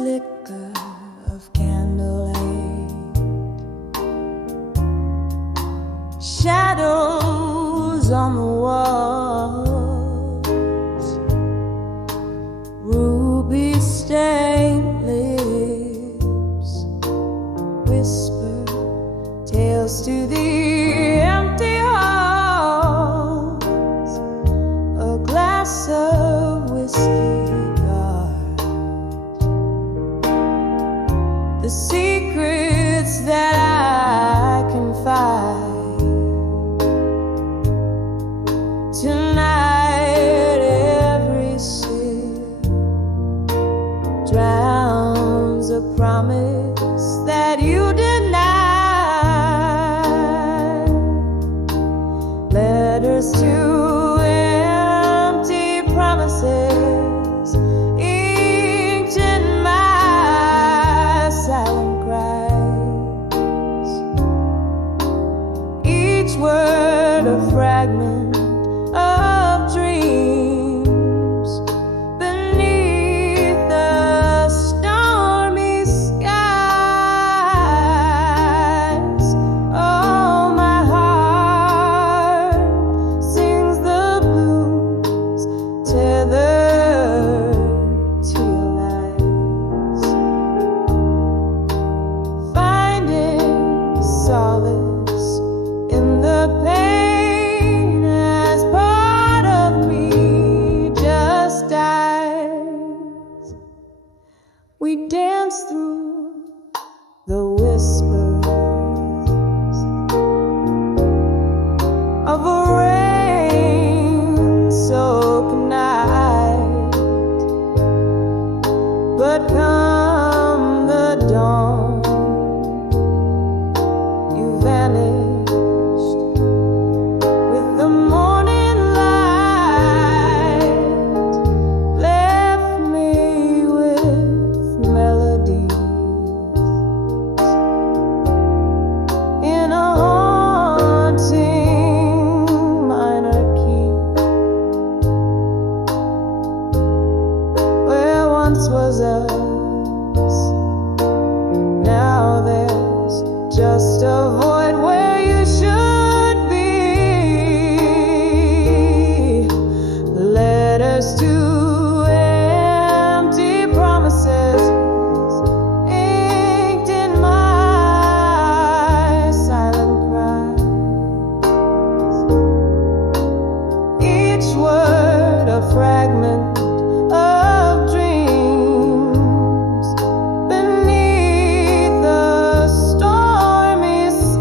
flicker of candlelight, shadows on the walls, ruby stained lips whisper tales to the empty halls, a glass of whiskey, the secrets that I confide. Tonight every sip drowns a promise that you denied. Letters to empty promises, inked in my silent cries, each word a fragment of dreams beneath the stormy skies. Oh, my heart sings the blues tethered to your lies, finding solace in the pain as part of me just dies. We dance through the whispers of a rain-soaked night, but come the dawn, you vanished with the morning light, left me with melodies in a haunting minor key, where once was us, now there's just a void where you should be. Letters to empty promises, inked in my silent cries, each word a fragment of dreams beneath the stormy skies.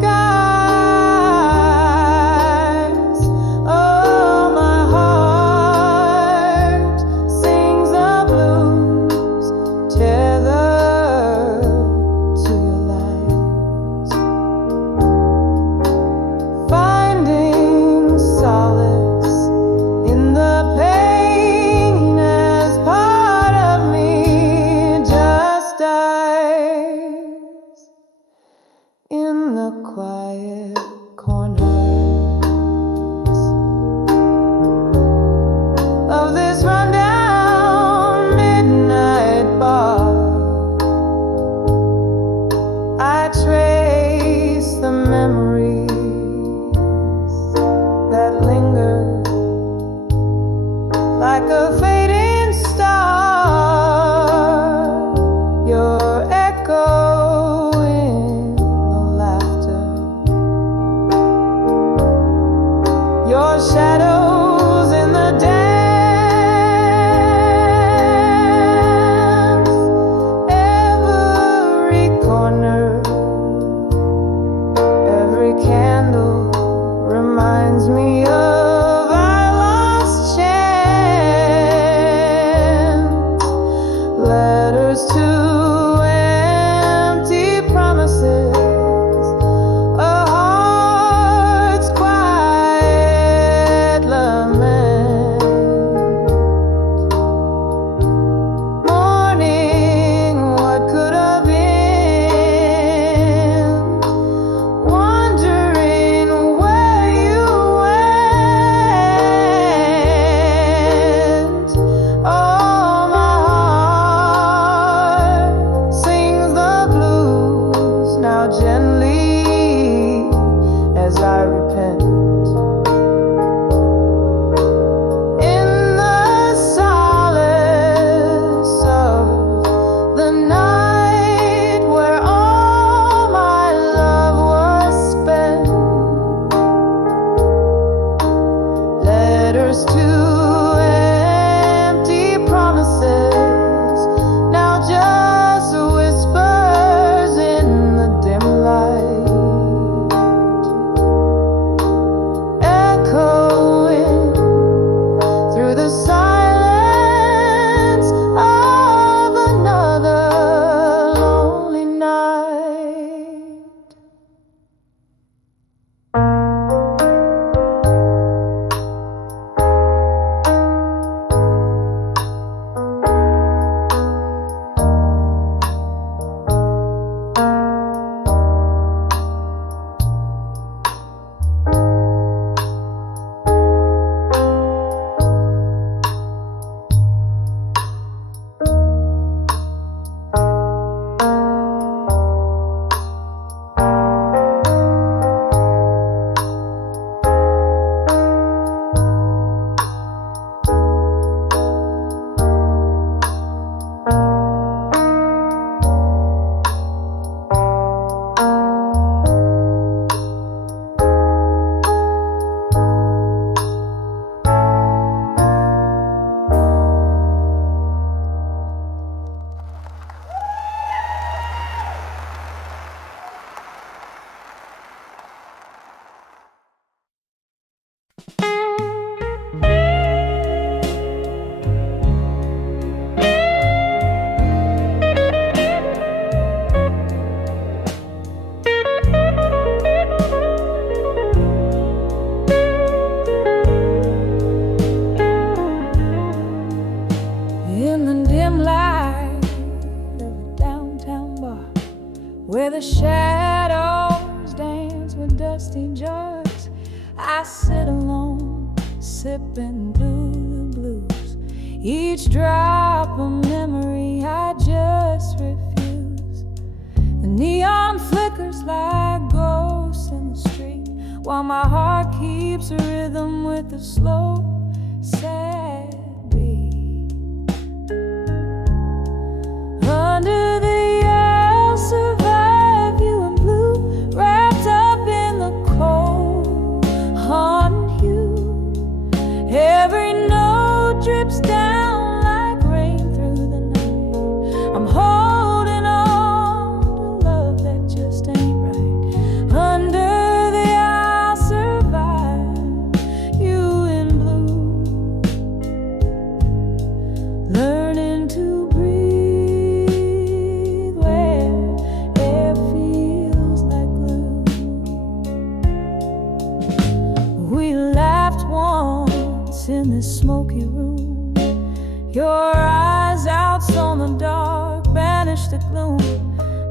where the shadows dance with dusty jars. I sit alone, sipping through the blues, each drop a memory I just refuse. The neon flickers like ghosts in the street, while my heart keeps a rhythm with a slow, sad beat. Under the I'll survive you in blue, wrapped up in the cold, haunting you. Every note drips down like rain through the night. I'm holding on to love that just ain't right. Under the I'll survive you in blue, learning to breathe where air feels like glue. We laughed once in this smoky room. Your eyes out on the dark banished the gloom,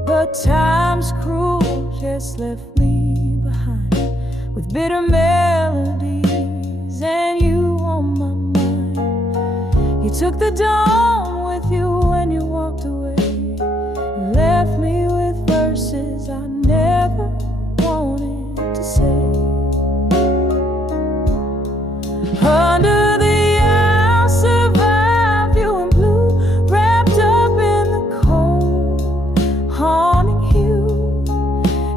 but time's cruel just left me behind with bitter melodies and you on my mind. You took the dawn with you when you walked away, and left me with verses I never wanted to say. Under the I'll survive you in blue, wrapped up in the cold, haunting you.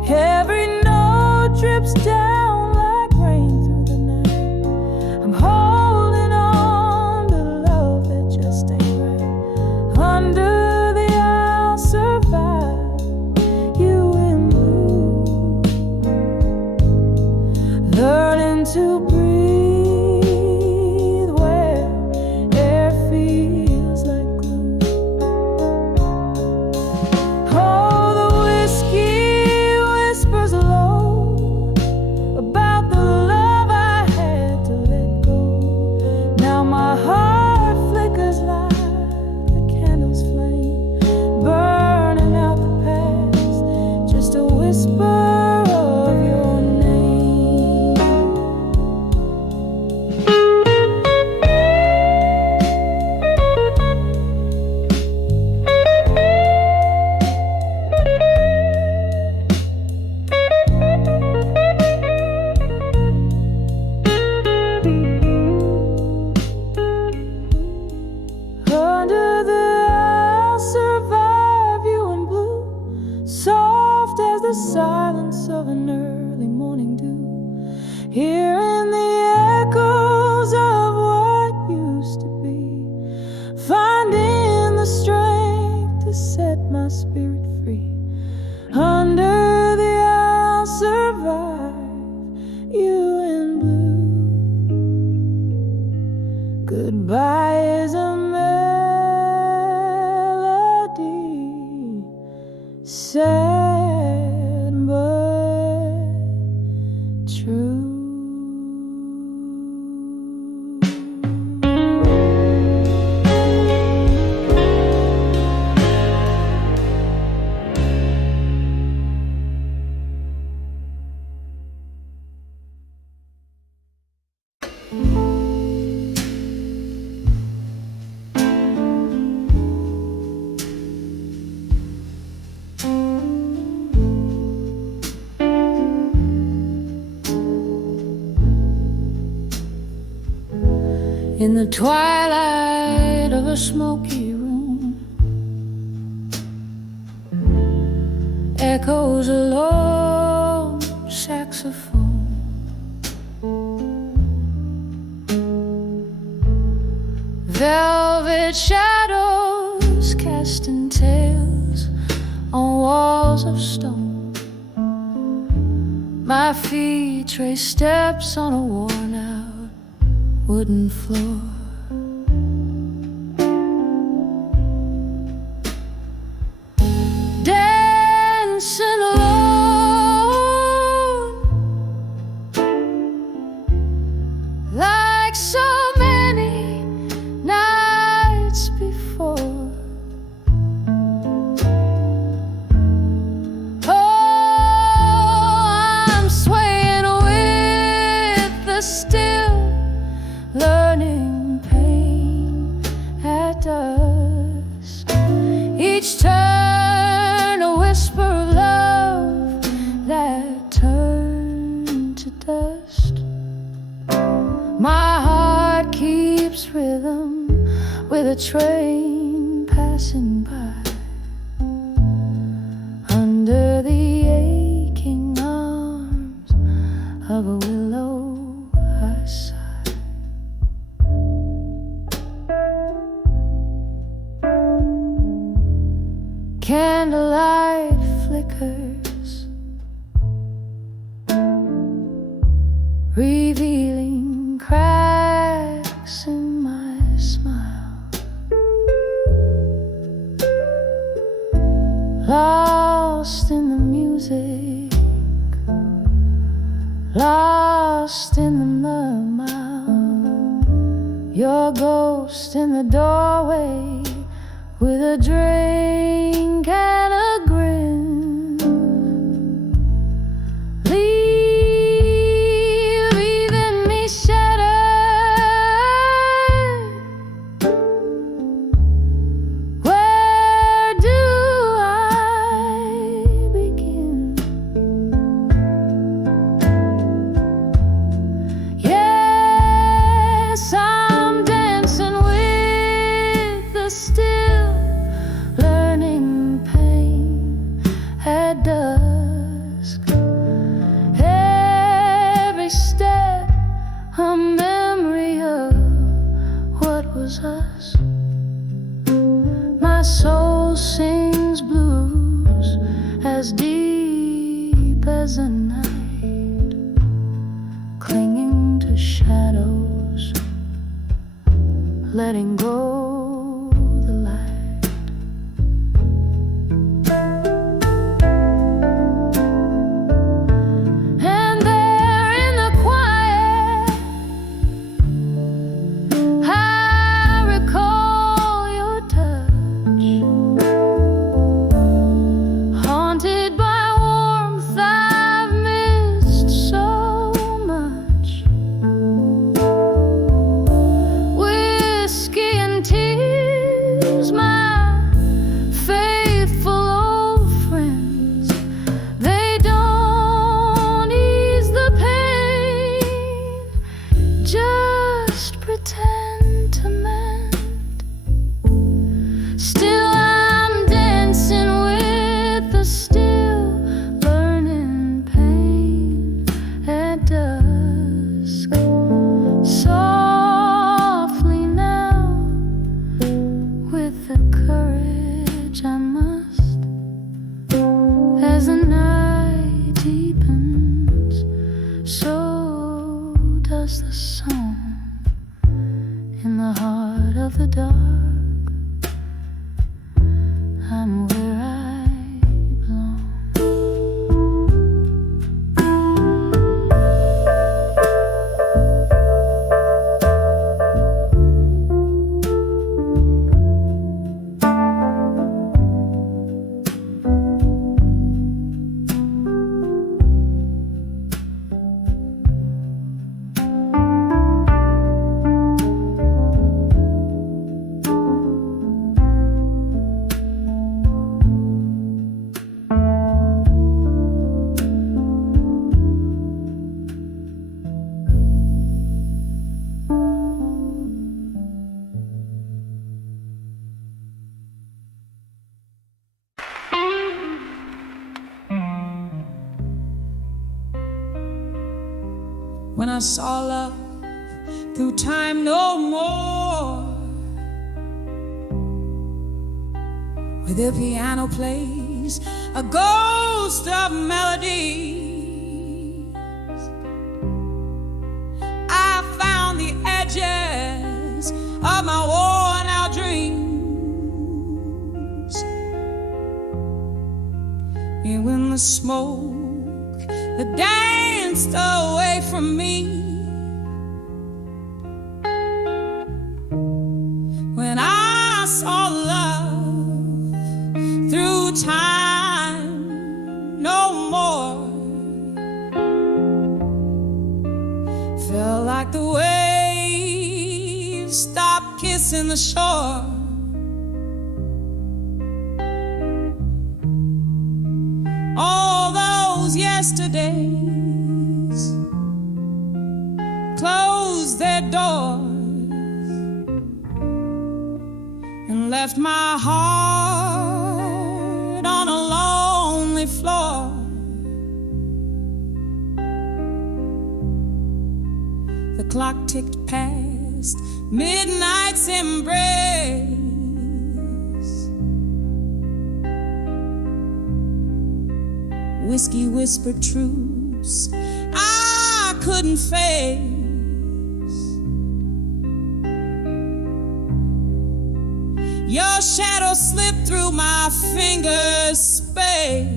Every note drips down like rain through the night. I'm holding on to love that just ain't right. Under the I'll survive you in blue, learning to breathe where air feels like glue. Oh, the whiskey whispers low about the love I had to let go. Now my heart flickers like the candle's flame, burning out the past, just a whisper of your name. Under the I'll survive you in blue, soft as the silence of an early morning dew, hearing the echoes of what used to be, finding the strength to set my spirit free. Under the I'll survive you in blue. Goodbye is a melody, sad but true. In the twilight of a smoky room, echoes a lone saxophone. Velvet shadows casting tales on walls of stone. My feet trace steps on a worn out wooden floor. Dancing alone, like so many nights before. with a train passing by. Under the aching arms of a willow I sigh. Candlelight flickers, revealing cracks in my smile. Lost in the music, lost in the murmur. Your ghost in the doorway with a drink and a grin. Leaving me shattered. Where do I begin? Yes, I'm dancing with the still, learning pain at dusk. Every step a memory of what was us. My soul sings blues as deep as the night, clinging to shadows, letting go the light. And there in the quiet, I recall your touch, haunted by warmth I've missed so much. Whiskey and tears, my faithful old friends, they don't ease the pain, just pretend to mend. Still I'm dancing with the still, learning pain at dusk. Softly now, with the courage I must, as the night deepens, so does the song in the heart of the dark. I'm where I belong. When I saw love through time no more, where the piano plays a ghost of melodies, I found the edges of my worn out dreams. And when the smoke that danced away from me, when I saw love through time no more, felt like the waves stopped kissing the shore. All those yesterdays closed their doors, left my heart on a lonely floor. The clock ticked past midnight's embrace. Whiskey whispered truths I couldn't face. Your shadow slipped through my fingers' space.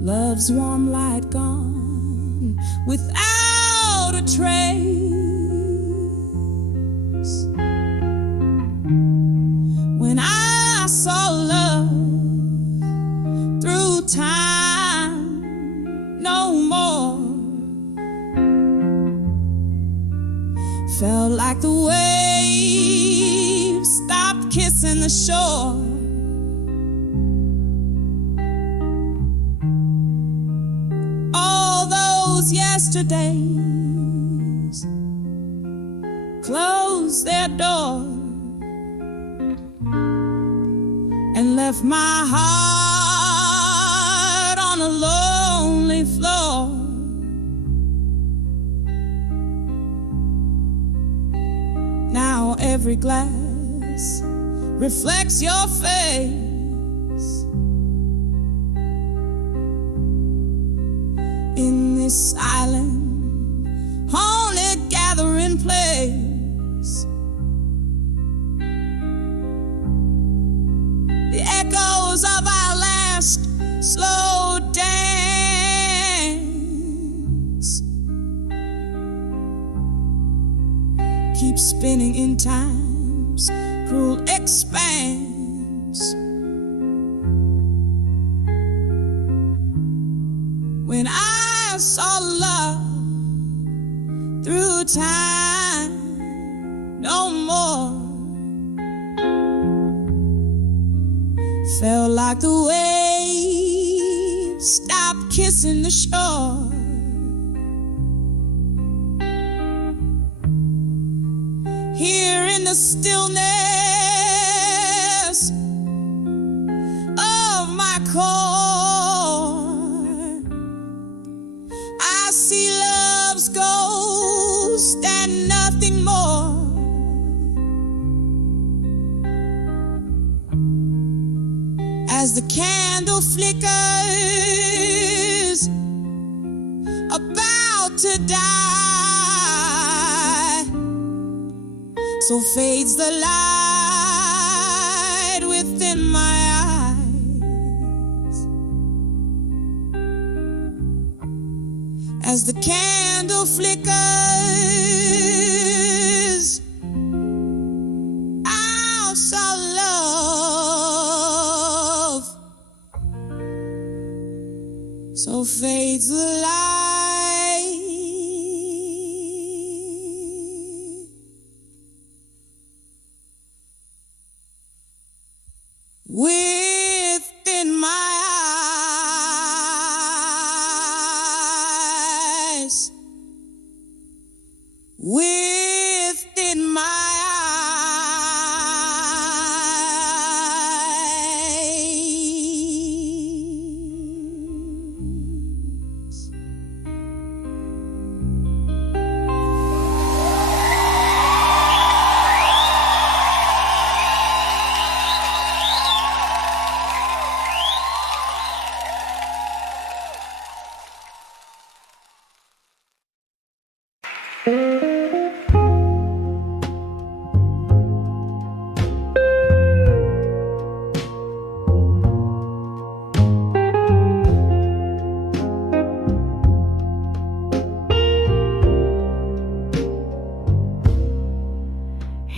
Love's warm light gone without a trace. When I saw love through time no more, felt like the waves stopped kissing the shore. All those yesterdays closed their door and left my heart on a lonely floor. Now every glass reflects your face. In this silent, haunted gathering place, the echoes of our last slow dance keep spinning in time's cruel expanse. When I saw love through time no more, felt like the waves stopped kissing the shore. Here in the stillness of my core, I see love's ghost and nothing more. As the candle flickers, about to die, so fades the light within my eyes. As the candle flickers, I saw love, so fades the light within my eyes, within my eyes.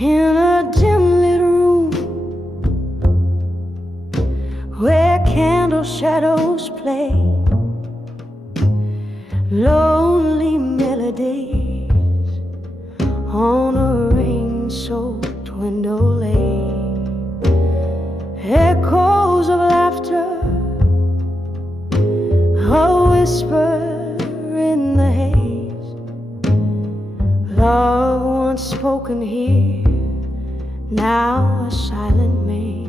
In a dim lit room where candle shadows play lonely melodies on a rain-soaked window lane, echoes of laughter, a whisper in the haze, love once spoken here, now a silent maze.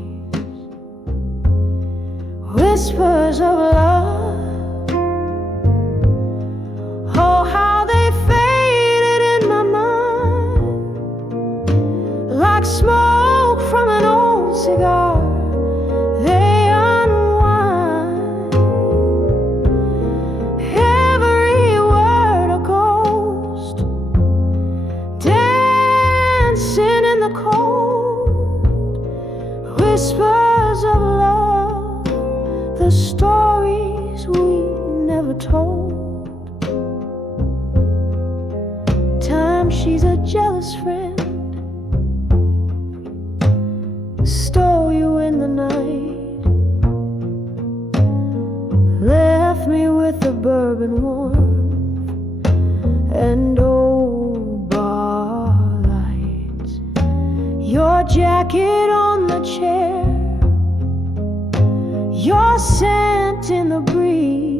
Whispers of love, oh how they faded in my mind, like smoke from an old cigar. They unwind, every word a ghost, dancing in the cold. Whispers of love, the stories we never told. Time, she's a jealous friend, stole you in the night, left me with the bourbon warmth and old bar lights. Your jacket on the chair, your scent in the breeze,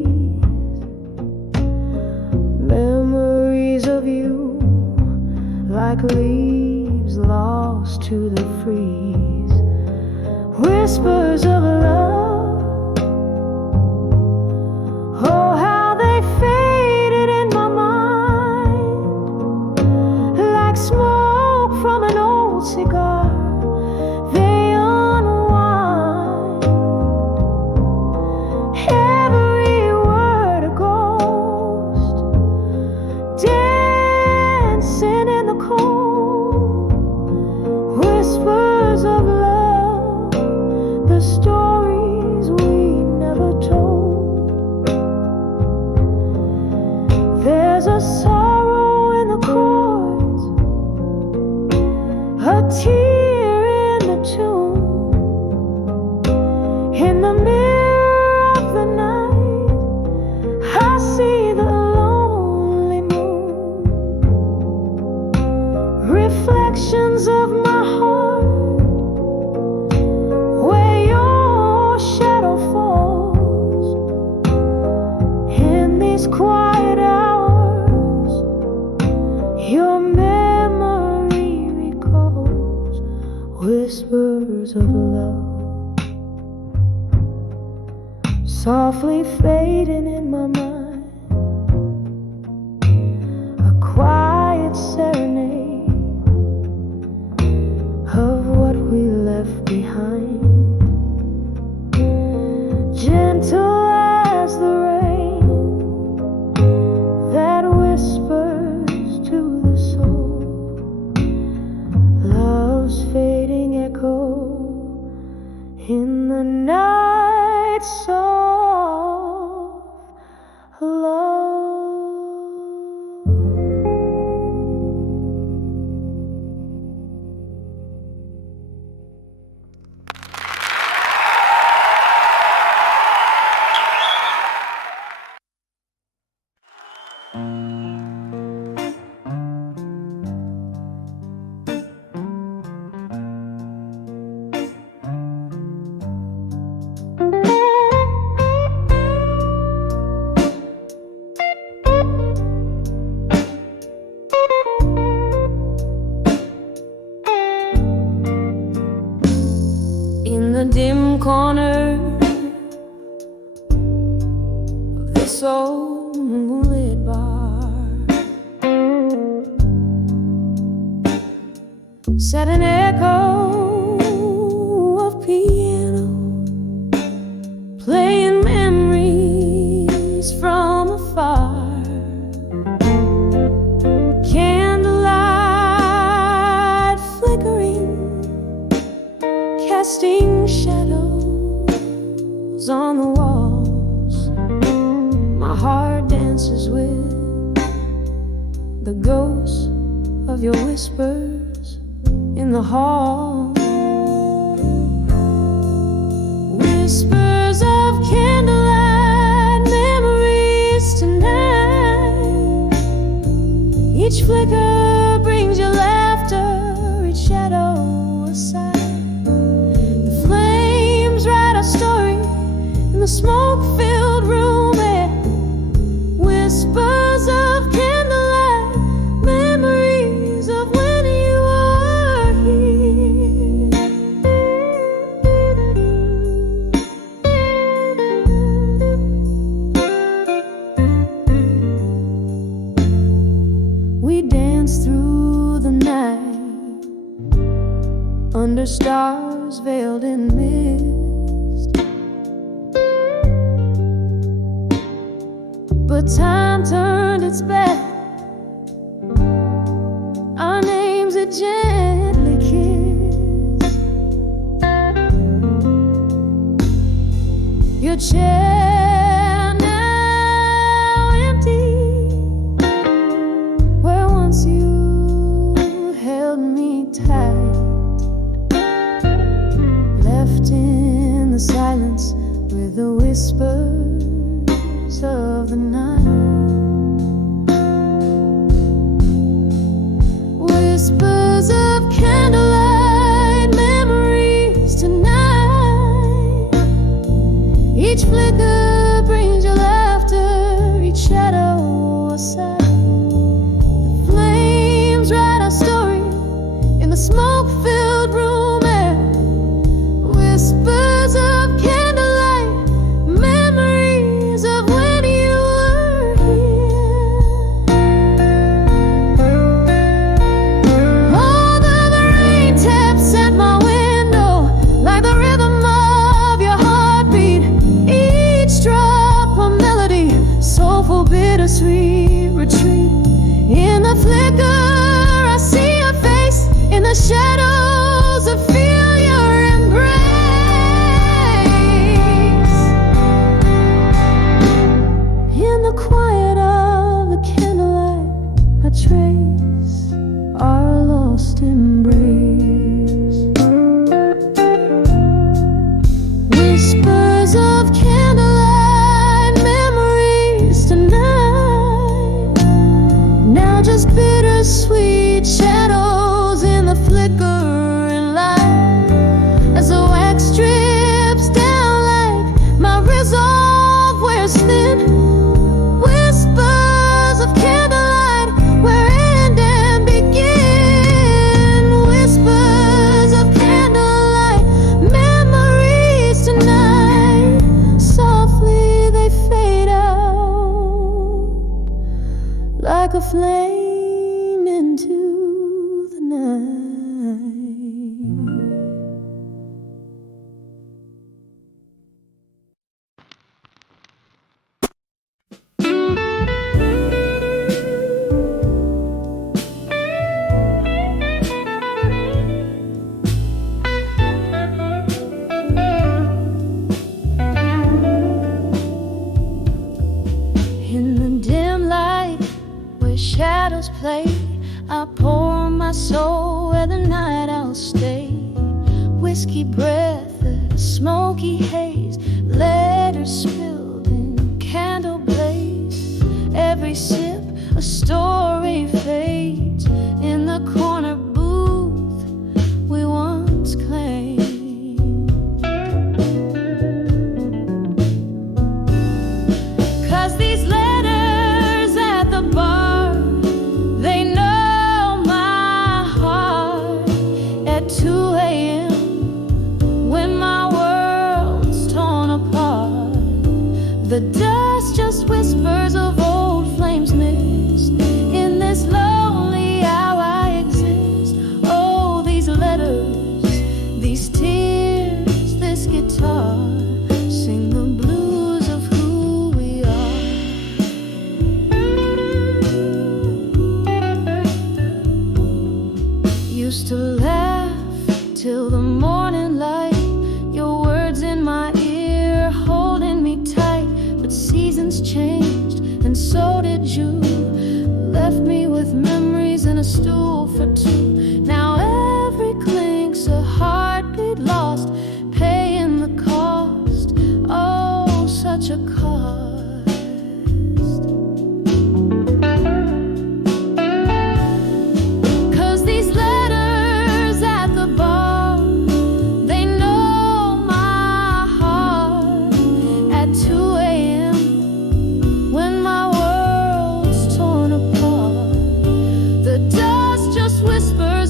memories of you like leaves lost to the freeze. Whispers of love, oh how they faded in my mind, like smoke from an old cigar. They unwind, every word a ghost, dancing in the cold. Whispers of love, the stories we never told. There's a sorrow in the chords, a tear in the tune. In the mirror of the night, I see the lonely moon, reflections of my heart, where your shadow falls. In these quiet hours, your memory recalls. Whispers of love, softly fading in my mind, a quiet serenade of what we left behind. Gentle as the rain that whispers to the soul, love's fading echo in the night soft love. In the dim corner of this old moonlit bar sat an echo of piano, playing memories from afar. Candlelight flickering, casting shadows on the walls. My heart dances with the ghosts of your whispers in the hall. Whispers of candlelight memories tonight. Each flicker brings your laughter, each shadow a sigh. The flames write a story in the smoke-filled room air. Whispers of candlelight, memories of when under stars veiled in mist. But time turned its back. Our names are gently kissed. Your chair now empty, where once you held me tight, left in the silence with the whispers of the night. Whispers of candlelight, memories tonight. Each flicker brings your laughter, each shadow a sigh. The flames write our story in the smoke-filled room air. Whispers of candlelight, memories of when you were here. Although the rain taps at my window like the rhythm of your heartbeat, each drop a melody, soulful, bittersweet retreat. In the flicker I see your face, in the shadows I feel your embrace. In the quiet of the candlelight I trace our lost embrace. Whispers of candlelight, memories tonight. Now just bittersweet shadows in the flickering light. As the wax drips down like my resolve wears thin. Whispers of candlelight, where end and begin. Whispers of candlelight, memories tonight. Softly they fade out like a flame into the night. In the dim light where shadows play, I pour my soul where the night I'll stay. Whiskey breath, a smoky haze, letters spilled in candle blaze. Every sip a story fades in the corner booth we once claimed. 'Cause these letters at the bar, they know my heart at 2 a.m. when my world's torn apart. The dust just whispers of old flames missed. In this lonely hour I exist. Oh, these letters, these tears, this guitar sing the blues of who we are. Used to laugh till the morning light, your words in my ear holding me tight. But seasons changed and so did you. Left me with memories and a stool for two. Now every clink's a heartbeat lost, paying the cost. Oh, such a cost. 'Cause these letters at the bar, they know my heart at 2 a.m. when my world's torn apart. The dust just whispers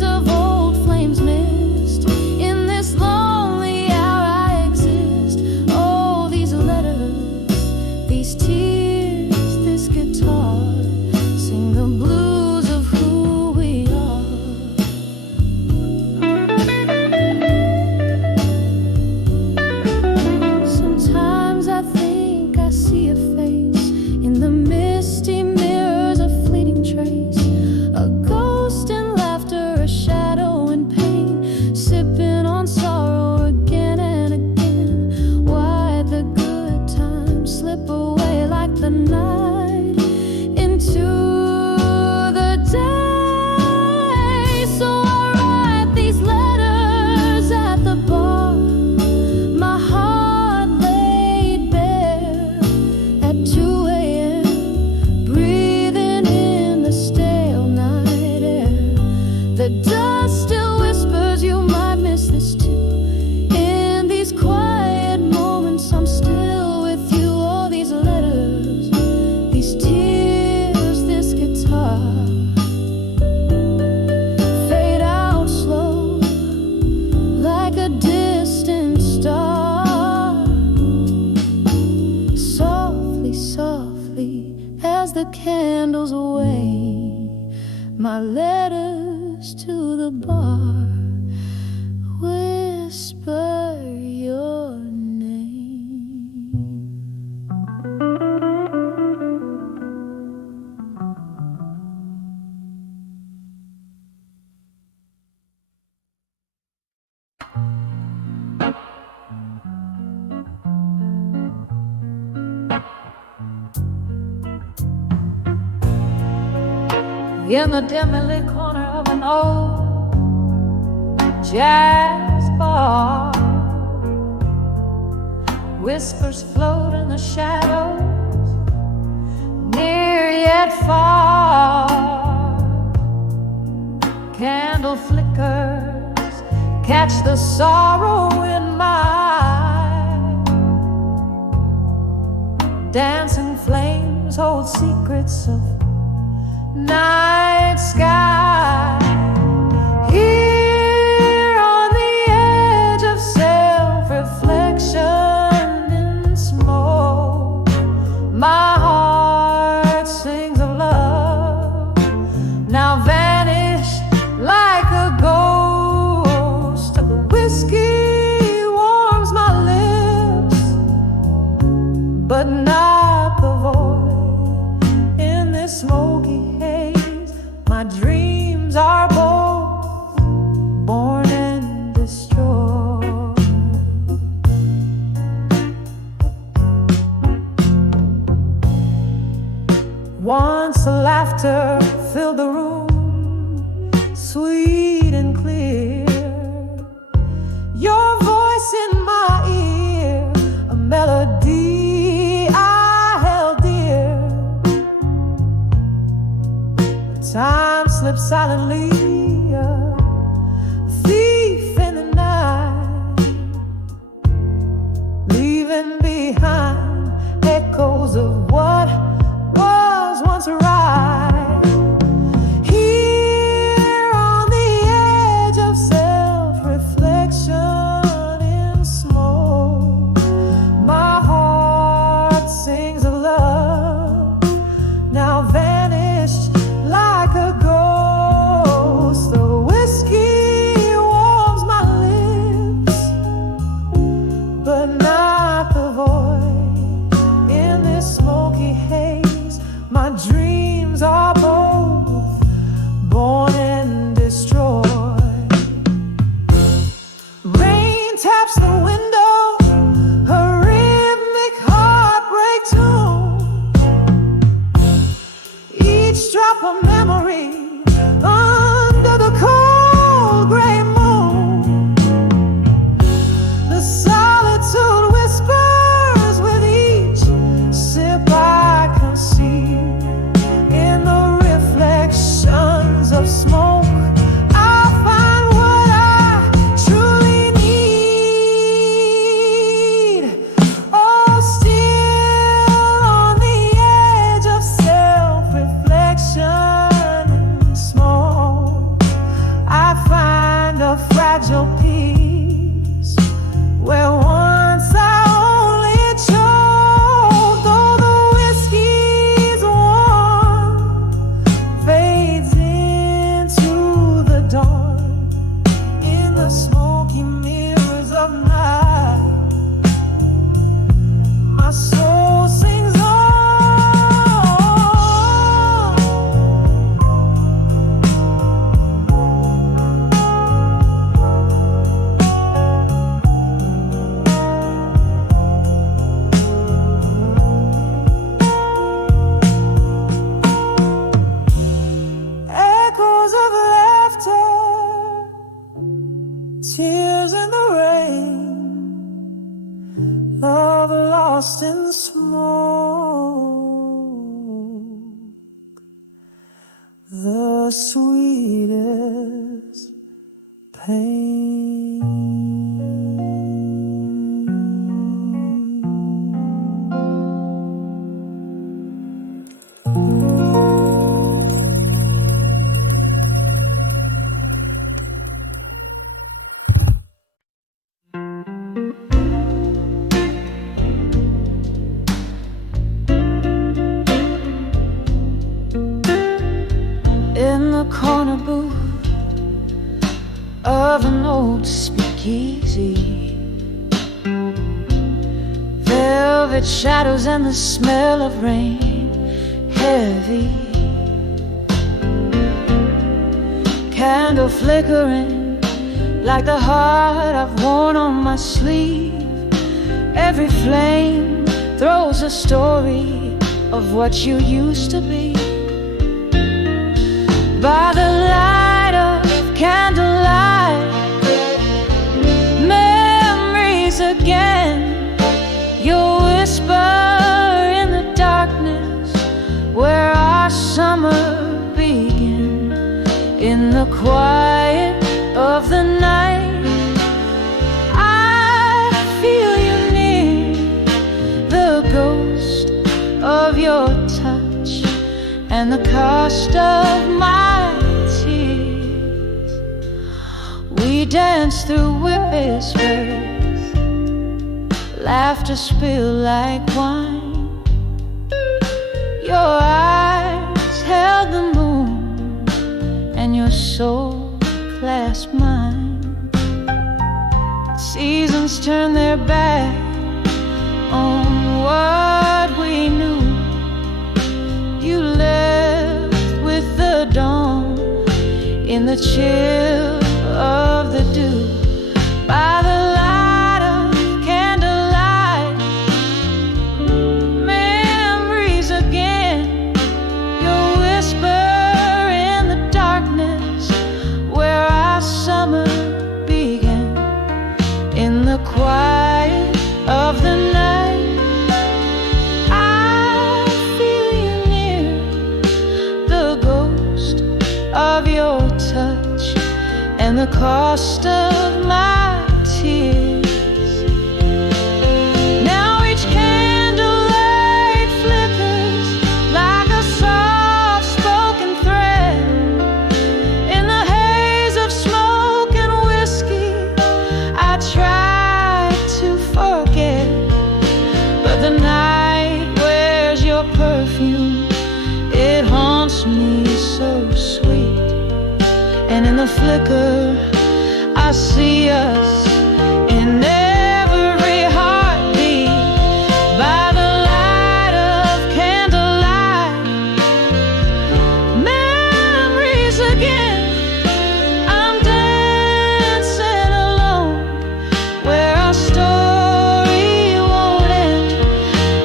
candles away, my letters to the bar whisper your name. In the dimly lit corner of an old jazz bar, whispers float in the shadows, near yet far. Candle flickers catch the sorrow in my eye. Dancing flames hold secrets of night sky. Here on the edge of self-reflection in smoke, my heart sings of love, now vanished like a ghost. The whiskey warms my lips, but not the void in this smoky. My dreams are both born and destroyed. Once the laughter filled the room, sweet and clear. Your voice in my ear, a melody I held dear. Time slips silently, a thief in the night, leaving behind echoes of what was once right. Here on the edge of self-reflection in smoke, my heart sings of love, now vanished like a ghost. The whiskey warms my lips, but not the void in this smoky haze. My dreams are both born and destroyed. Rain taps the window, a rhythmic heartbreak tune. Each drop of memory under the cold gray moon. The solitude whispers with each sip I conceal. In the reflections of smoke, I find what I truly need. Oh, still on the edge of self-reflection and smoke, I find a fragile peace where once I only choked. Though the whiskey's warm fades into the dawn, in the smoky mirrors of night, my soul sings on. Echoes of laughter, tears in the rain, love lost in smoke, the sweetest pain. hazy, velvet shadows and the smell of rain heavy, candle flickering like the heart I've worn on my sleeve. Every flame throws a story of what you used to be. By the light of candlelight, memories again, your whisper in the darkness where our summer began. In the quiet of the night, I feel you near, the ghost of your touch and the cost of my tears. We dance through whispers, laughter spill like wine. Your eyes held the moon and your soul clasped mine. Seasons turn their back on what we knew. You left with the dawn in the chill of the dew. By the light of candlelight, memories again, your whisper in the darkness where our summer began. In the quiet of the night, I feel you near, the ghost of your touch and the cost of my tears. Now each candlelight flickers like a soft-spoken thread in the haze of smoke and whiskey. I try to forget, but the night wears your perfume. It haunts me so sweet. And in the flicker, I see us in every heartbeat. By the light of candlelight, memories again. I'm dancing alone where our story won't end.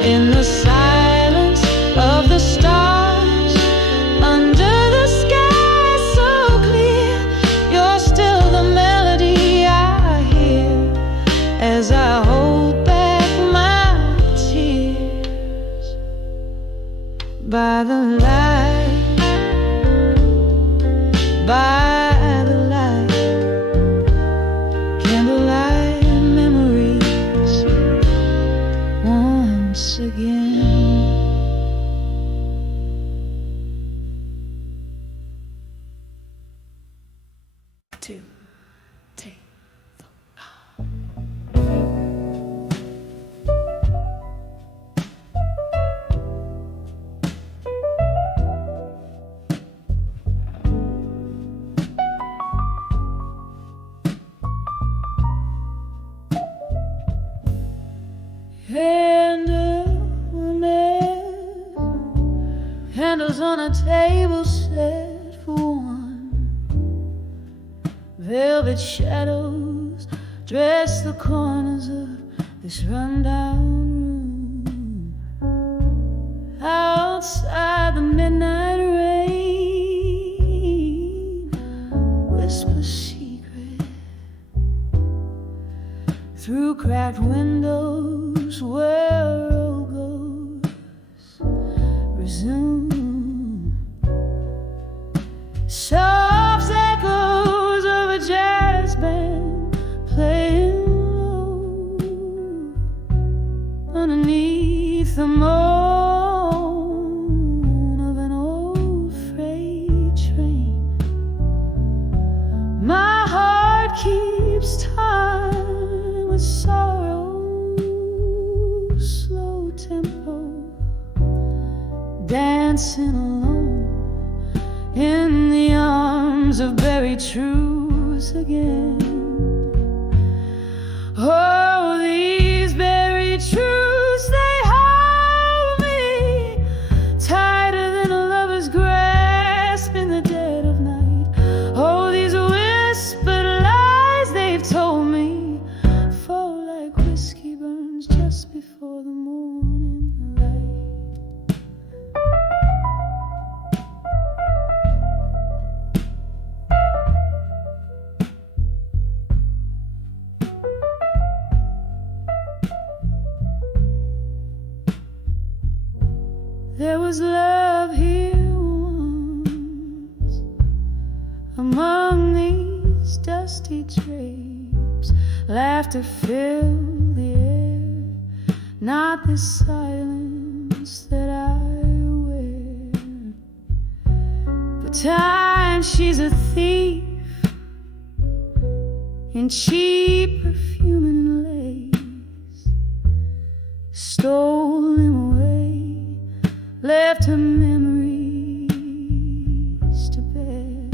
In the silence of the stars, under the sky so clear, you're still the melody I hear as I hold back my tears. By the light, by the light, candlelight memories once again. 2, 3. Candles on a table set for one. Velvet shadows dress the corners of this rundown room. Outside the midnight rain whispers secret through cracked windows where old ghosts resume. Soft echoes of a jazz band playing low underneath the moan of an old freight train. My heart keeps time with sorrow's slow tempo, dancing alone in the arms of buried truths again. Oh, these buried truths, they hold me tighter than a lover's grasp in the dead of night. Oh, these whispered lies they've told me fall like whiskey burns just before the morning light. There was love here once among these dusty drapes. Laughter filled the air, not the silence that I wear. But time, she's a thief in cheap perfume and lace, stole him away, left her memories to bear.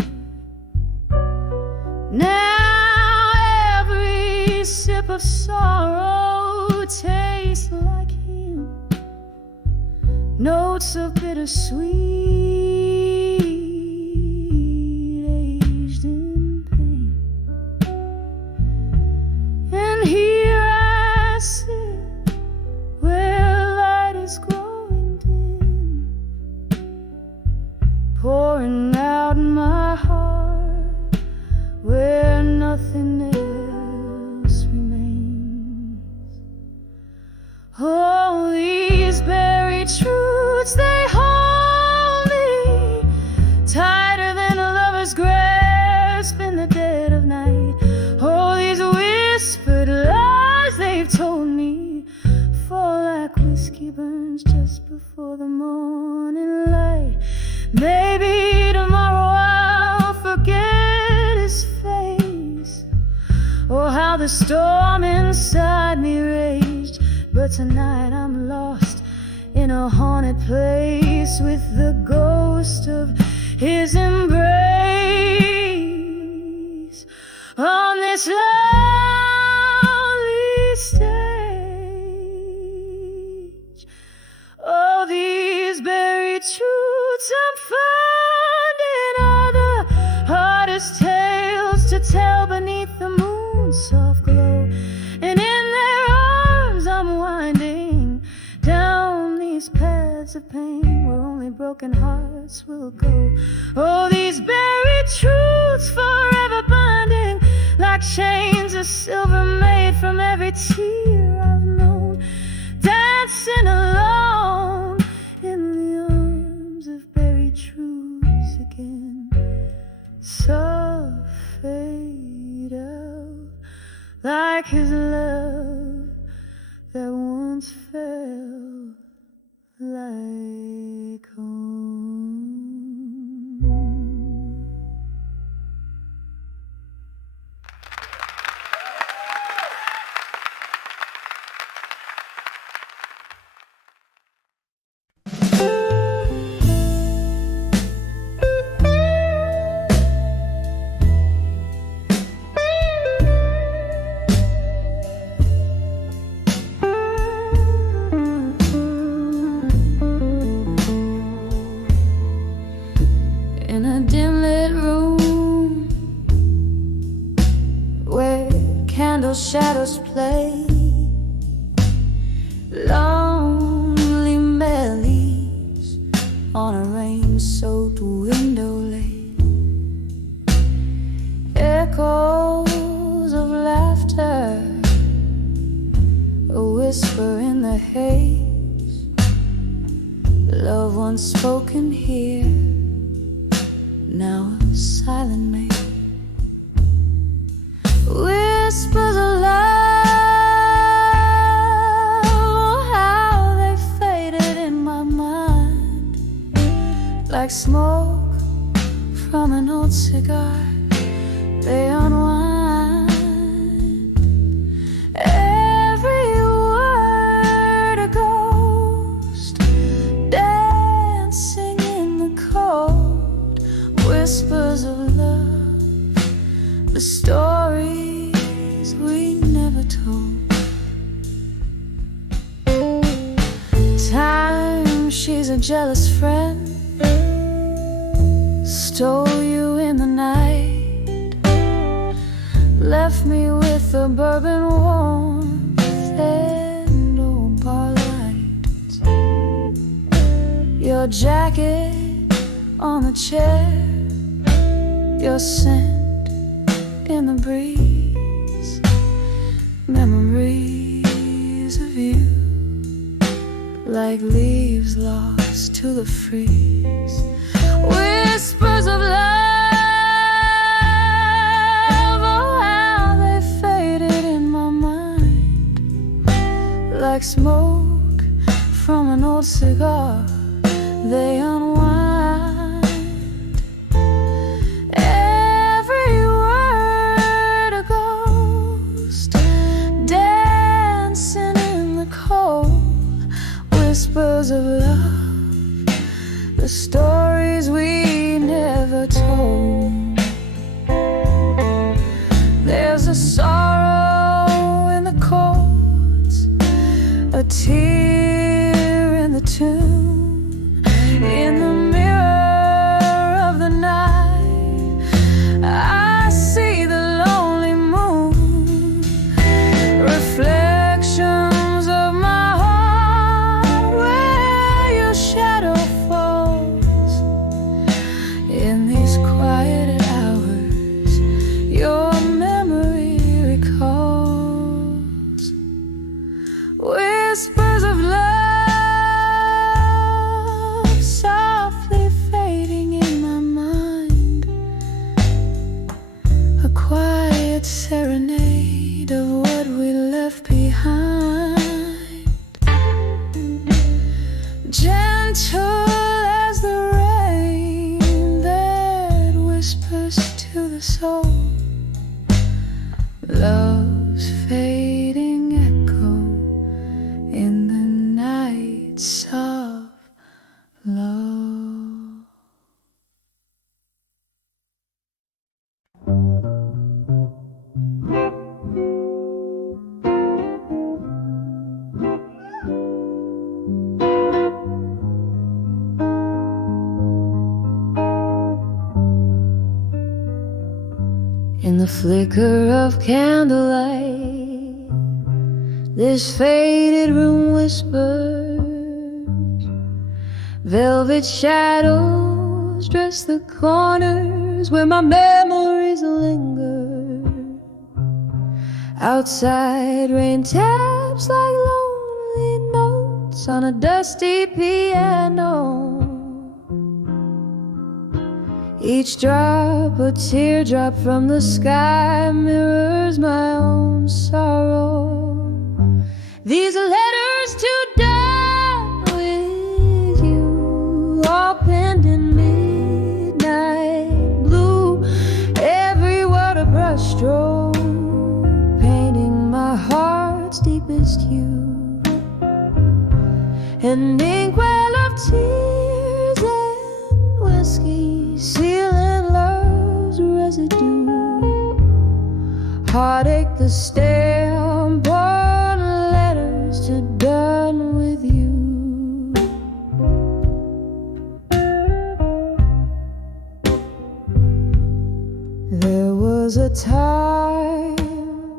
Now every sip of sorrow tastes like him, notes of bittersweet, aged in pain. And here I sit where light is growing dim, pouring out my heart where nothing else remains. Oh, these buried truths, they hold me tighter than a lover's grasp in the dead of night. Oh, these whispered lies they've told me fall like whiskey burns just before the morning light. Maybe tomorrow I'll forget his face, or how the storm inside me raged. But tonight I'm lost in a haunted place with the ghost of his embrace on this lonely stage. Oh, these buried truths I'm finding are the hardest tales to tell beneath the moon's soft glow. And in their arms I'm winding down these paths of pain where only broken hearts will go. Oh, these buried truths forever binding like chains of silver made from every tear I've known, dancing alone in the arms of buried truths again. So fade out like his love that once felt like home. In a dim lit room where candle shadows play, lonely melodies on a rain-soaked window lane, echoes of laughter, a whisper in the haze, love once spoken here, now a silent maid. Whispers of love, how they faded in my mind, like smoke from an old cigar. They unwind. Every word a ghost, dancing in the cold. Whispers of love, the stories we never told. jealous friend stole you in the night, left me with a bourbon warmth and old bar lights. Your jacket on the chair, your scent in the breeze, memories of you like leaves lost to the freeze. Whispers of love, oh how they faded in my mind, like smoke from an old cigar, they unwind. Every word a ghost, dancing in the cold. Whispers of love, the stories we never told. There's a sorrow in the chords, a tear in the tune. In the mirror of the night, I see the lonely moon, reflections of my heart where your shadow falls. In these quiet hours, your memory recalls. Whispers of love, softly fading in my mind, a quiet serenade of what we left behind. Gentle as the rain that whispers to the soul, love's fading echo in the nights of love. In the flicker of candlelight, this faded room whispers. Velvet shadows dress the corners where my memories linger. Outside, rain taps like lonely notes on a dusty piano. Each drop, a teardrop from the sky, mirrors my own sorrow. These are letters to die with you, all penned in midnight blue. Every word a brushstroke, painting my heart's deepest hue. An inkwell of tears and whiskey, sealing love's residue. Heartache, the stamp on letters to done with you. There was a time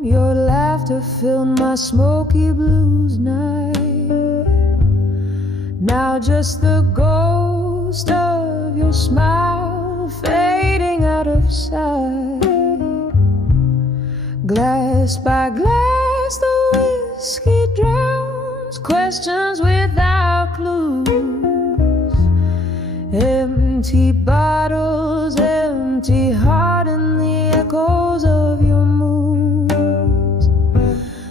your laughter filled my smoky blues night. Now just the ghost of your smile fading out of sight. Glass by glass, the whiskey drowns questions without clues. Empty bottles, empty heart, and the echoes of your moves.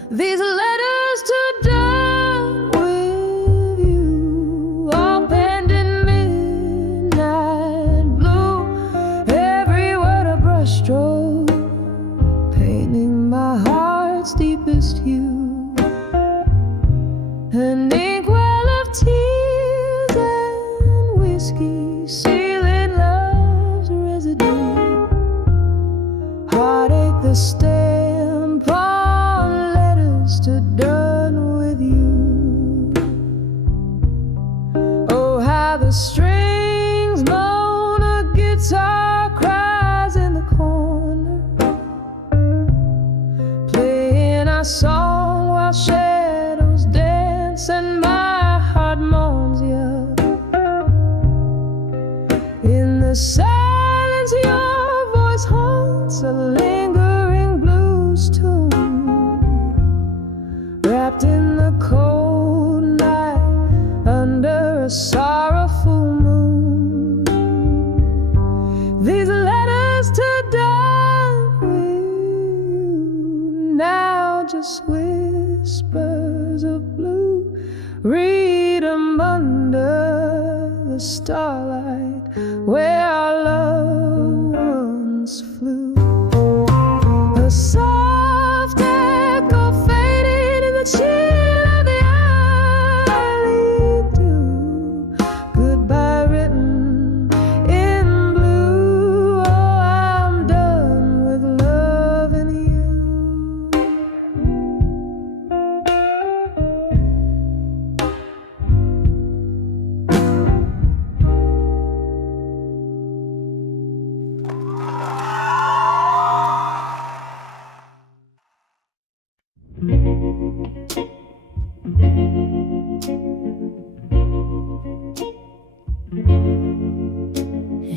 These letters to done with you, all penned in midnight blue. Every word a brushstroke, painting my heart's deepest hue. An inkwell of tears and whiskey, sealing love's residue. Heartache, the stamp on letters to done with you. Oh, how strings moan, a guitar cries in the corner, playing our song while shadows dance and my heart moans you. In the silence your voice haunts a lingering blues tune, wrapped in the cold night under a sorrowful moon. These letters to Darwin, now just whispers of blue. Read 'em under the starlight where our loved ones flew. A soft echo faded in the chill of the alley dew. Goodbye written in blue. Oh, I'm done with loving you.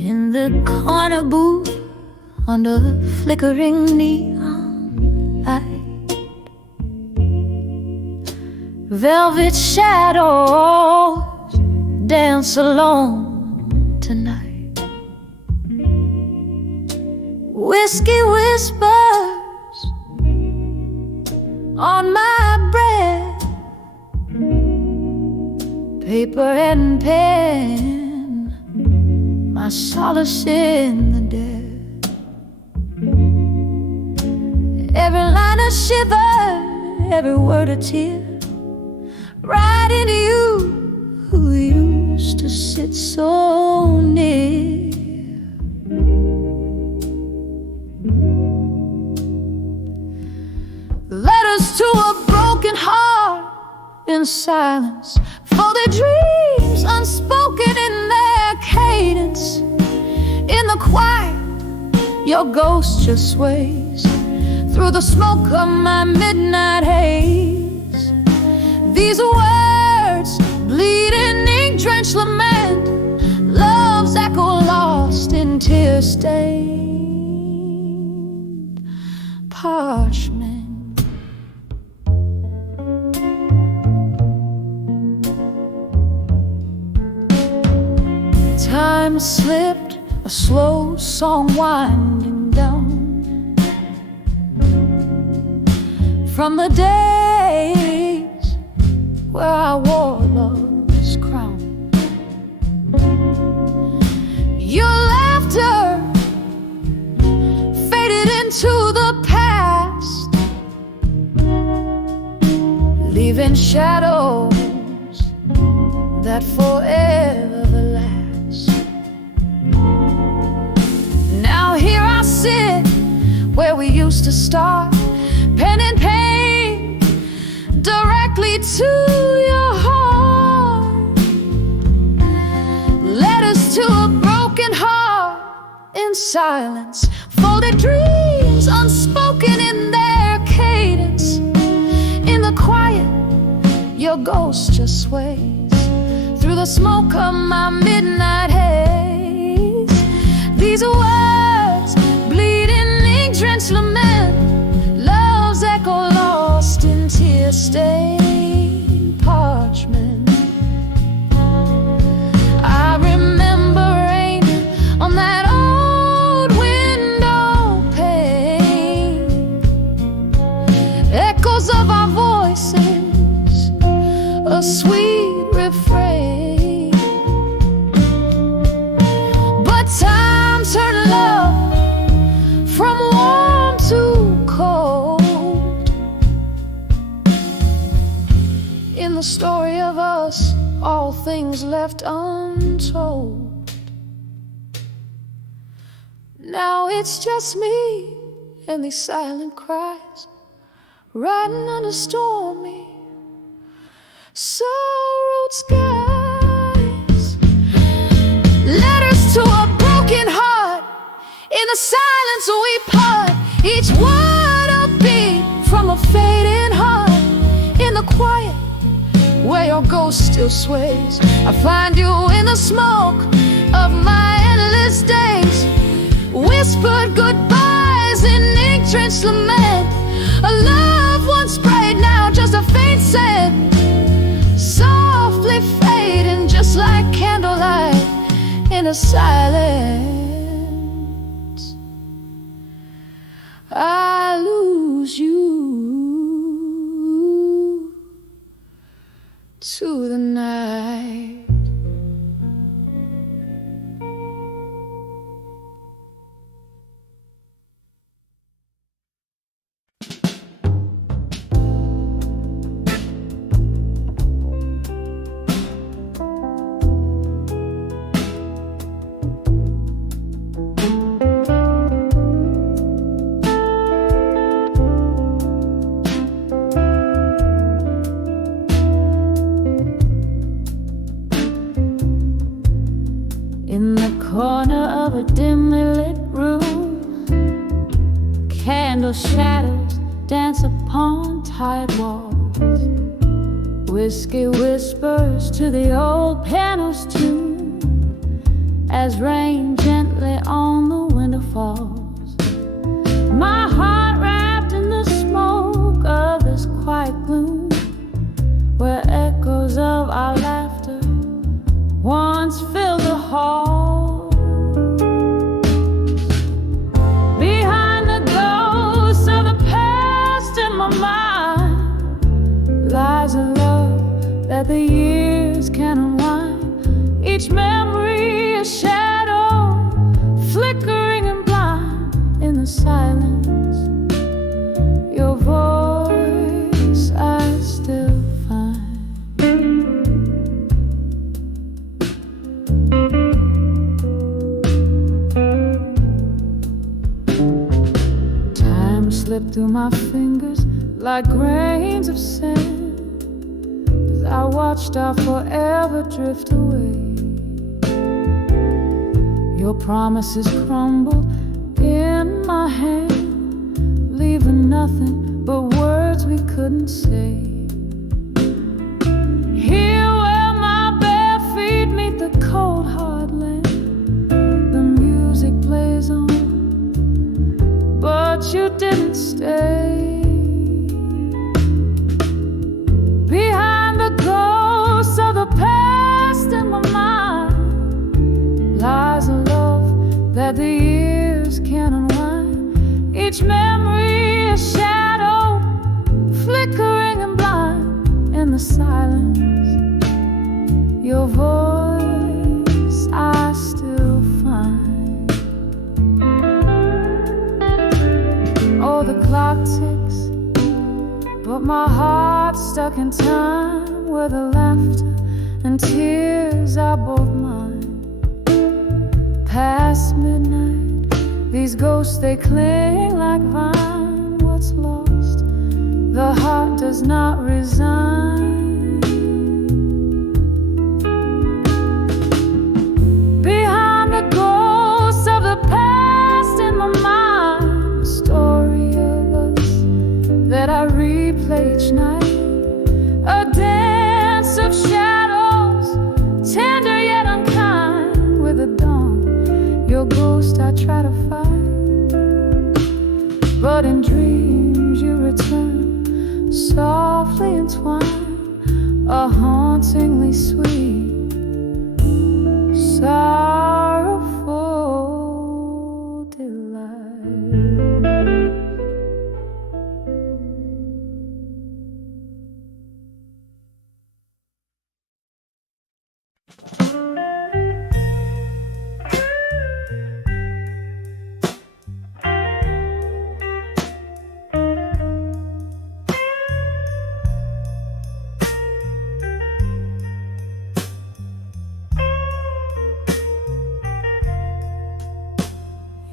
In the corner booth under the flickering neon light, velvet shadows dance alone tonight. Whiskey whispers on my breath, paper and pen, my solace in the dead. Every line a shiver, every word a tear, right into you who used to sit so near. Letters to a broken heart in silence, folded dreams unspoken in their cadence. In the quiet, your ghost just sways through the smoke of my midnight haze. These words bleed in ink-drenched lament, love's echo lost in tear-stained parchment. Time slipped, a slow song winding down from the days where I wore love's crown. Your laughter faded into the past, leaving shadows that forever last. Now here I sit where we used to start, pen in pain directly to your heart. Letters to a broken heart in silence, folded dreams unspoken in their cadence. In the quiet, your ghost just sways through the smoke of my midnight haze. These words bleed in ink-drenched lament, love's echo lost in tear-stained parchment. I remember rain on that old window pane, echoes of our voices, a sweet refrain. But time turned love from warm to cold. In the story of us, all things left untold. Now it's just me and these silent cries, riding under stormy sorrowed skies. the silence we part, each word a beat from a fading heart. In the quiet, where your ghost still sways, I find you in the smoke of my endless days. Whispered goodbyes in ink-drenched lament, a love once bright, now just a faint scent, softly fading just like candlelight in a silence. I lose you to the night. In the corner of a dimly lit room, candle shadows dance upon tired walls. Whiskey whispers to the old piano's tune as rain gently on the window falls. My heart wrapped in the smoke of this quiet gloom, where echoes of our laughter once filled the hall. Behind the ghosts of the past in my mind lies a love that the years can unwind. Each memory a shadow, flickering and blind in the silence. Your voice I still find. Slipped through my fingers like grains of sand as I watched our forever drift away. Your promises crumbled in my hand, leaving nothing but words we couldn't say. Here where my bare feet meet the cold hard land, the music plays on, but you didn't stay. Behind the ghosts of the past in my mind lies a love that the years can unwind. Each memory a shadow, flickering and blind in the silence. Your voice I still find. Oh, the clock ticks, but my heart's stuck in time, where the laughter and tears are both mine. Past midnight, these ghosts they cling like vine. What's lost, the heart does not resign. Behind the ghosts of the past in my mind, a story of us that I replay each night. A dance of shadows, tender yet unkind. With the dawn, your ghost I try to fight, but in dreams you return, softly entwined, a hauntingly sweet, sorrowful delight.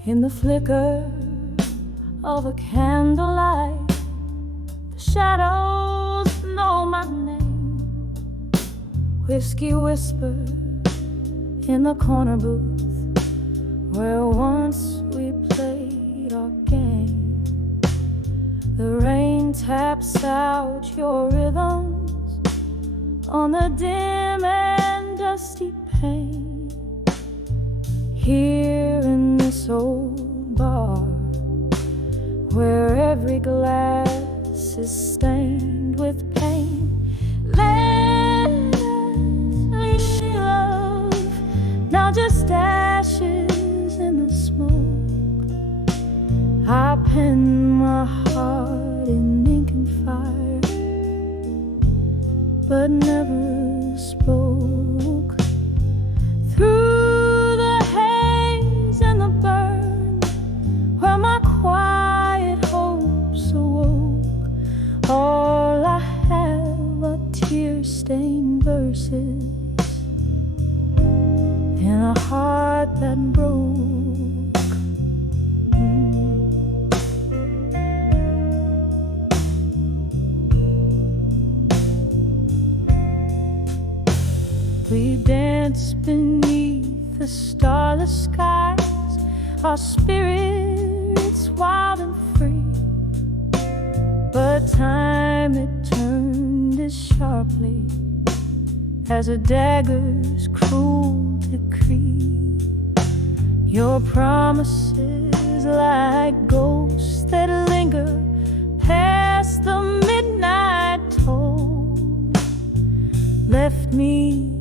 In the flicker of a candlelight, the shadows know my name. Whiskey whispered in the corner booth where once we played. The rain taps out your rhythms on the dim and dusty pane. Here in this old bar, where every glass is stained with pain, let us love, now just ashes in the smoke. I pen my heart in ink and fire, but never spoke. Through the haze and the burn, where my quiet hopes awoke, all I have are tear-stained verses in a heart that broke. We dance beneath the starless skies, our spirits wild and free. But time it turned as sharply as a dagger's cruel decree. Your promises like ghosts that linger past the midnight toll left me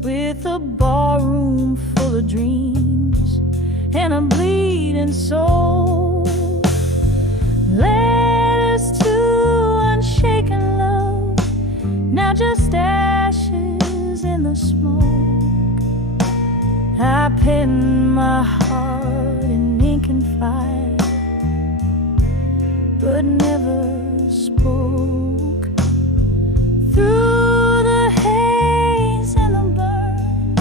with a barroom full of dreams and a bleeding soul. Led us to unshaken love, now just ashes in the smoke. I pen my heart in ink and fire, but never spoke. Through the haze and the burn,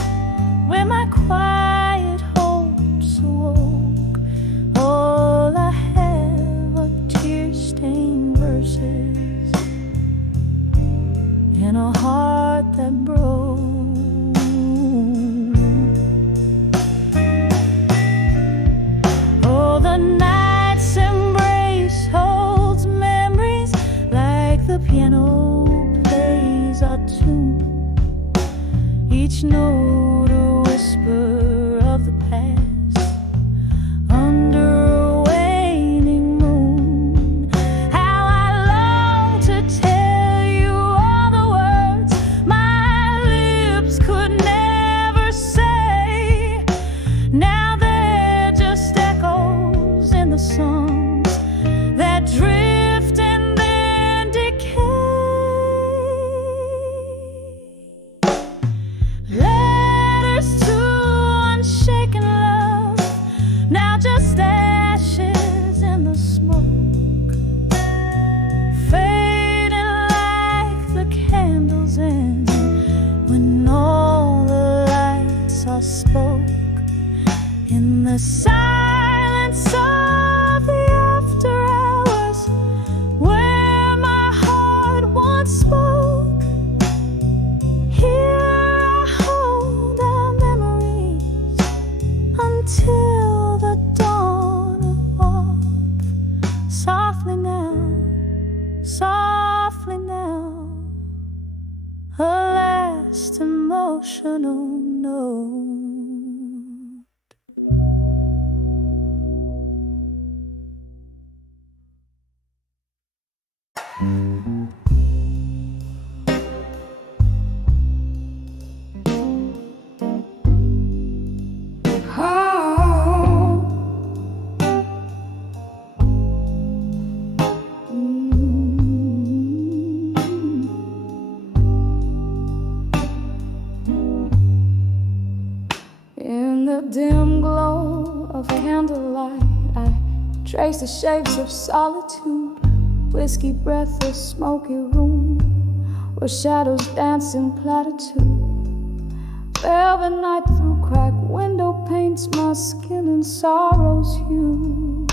where my quiet hopes awoke, all I have are tear-stained verses in a heart that broke. Oh, the night's embrace holds memories like the piano plays our tune, each note a whisper of the past under a waning moon. How I long to tell you all the words my lips could never say. Now they're just echoes in the songs that drift and then decay. Letters to unshaken love, now just ashes in the smoke, fading like the candles end when all the lights are spoke. In the silence of the after hours, where my heart once spoke, here I hold our memories until the dawn of warmth. Softly now, a last emotional note. In the dim glow of candlelight, I trace the shapes of solitude, whiskey breath, a smoky room where shadows dance in platitude. Velvet night through cracked window paints my skin in sorrow's hues.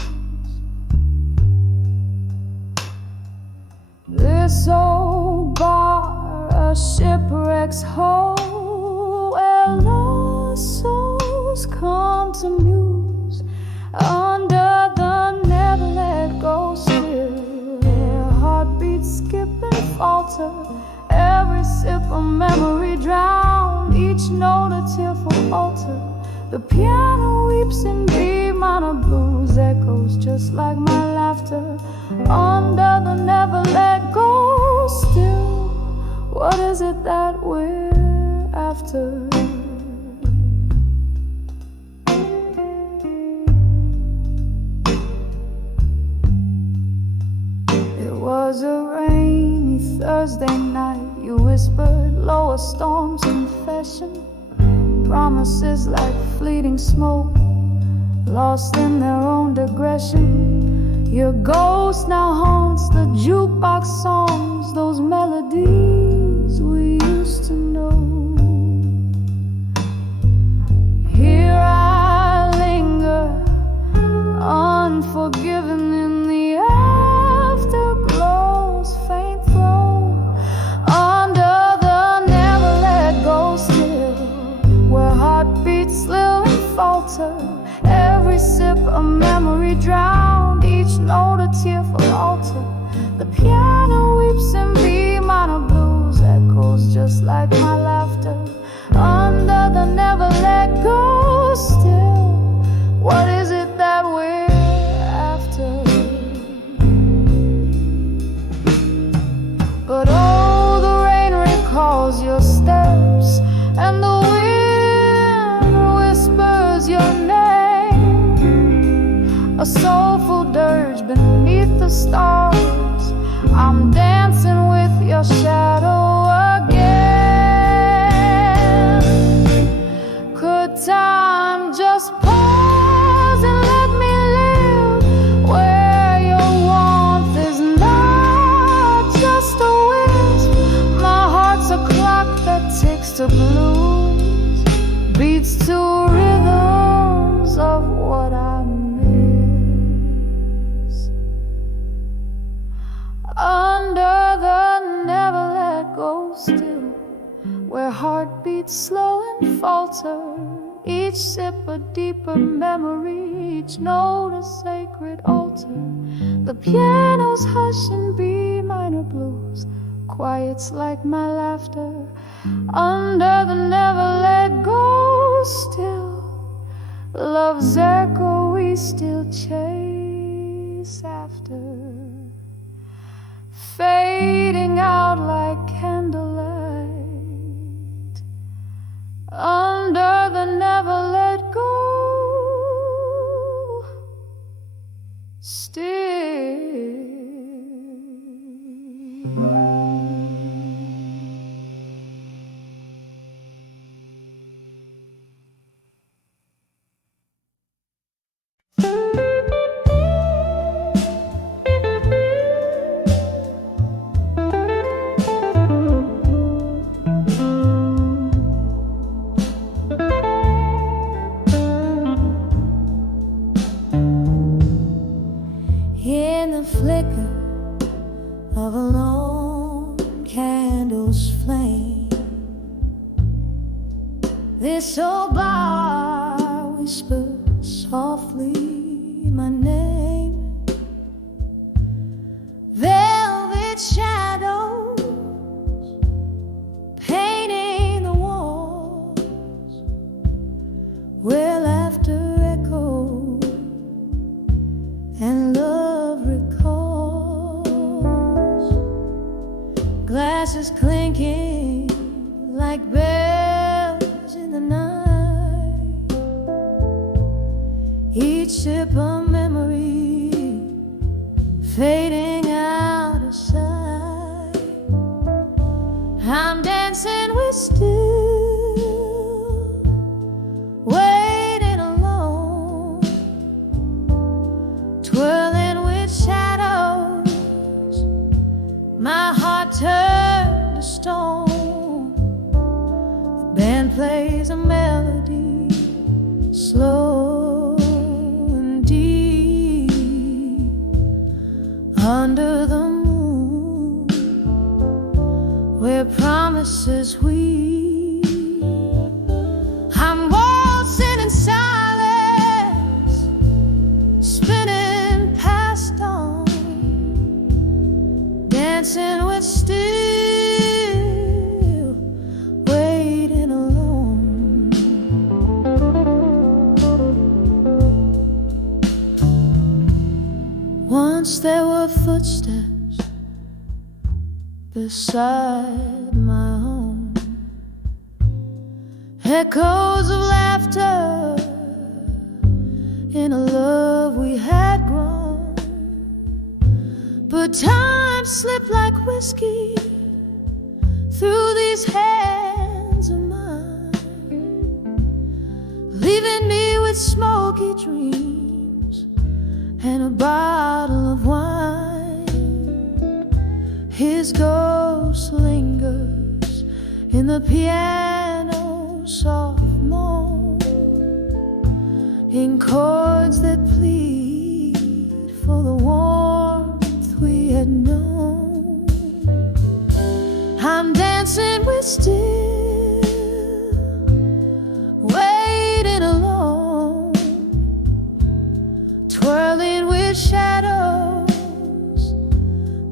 This old bar, a shipwreck's hole where lost souls come to muse under the never let go still. falter. Every sip a memory drowned, each note a tearful altar. The piano weeps in B minor blues, echoes just like my laughter. Under the never let go, still, what is it that we're after? It was a rainy Thursday night. You whispered lower storms, confession, promises like fleeting smoke, lost in their own digression. Your ghost now haunts the jukebox songs, those melodies we used to know. Here I linger, unforgiven in the afterglow's faint throe. Under the never let go, still, where heartbeats slow and falter. Every sip a memory drowned, each note a tearful altar. The piano weeps in B minor blues, echoes just like my laughter. Under the never let go, still, what is it that we're after? But oh, the rain recalls your steps, and the wind whispers your name. A soulful dirge beneath the stars, I'm dancing with your shadow again. Could time just pause and let me live where your warmth is not just a wisp? My heart's a clock that ticks to blues, beats to rhythms of what I miss. Under the never let go, still, where heartbeats slow and falter. Each sip a deeper memory, each note a sacred altar. The piano's hush in B minor blues, quiets like my laughter. Under the never let go, still, love's echo we still chase after, fading out like candlelight. Under the never let go, still. In the flicker of a lone candle's flame, this old bar whispers softly my name. Velvet shadows painting the walls where laughter echoes and love recalls. Glasses clinking like bells in the night, each sip a memory fading out of sight. I'm dancing with still, waiting alone, twirling with shadows. My heart turned to stone. The band plays a melody, slow and deep, under the moon, where promises weep. I'm waltzing in silence, spinning past dawn, dancing with still. footsteps beside my home, echoes of laughter in a love we had grown. But time slipped like whiskey through these hands of mine, leaving me with smoky dreams and a bottle of wine. His ghost lingers in the piano's soft moan, in chords that plead for the warmth we had known. I'm dancing with still, waiting alone, twirling with shadows,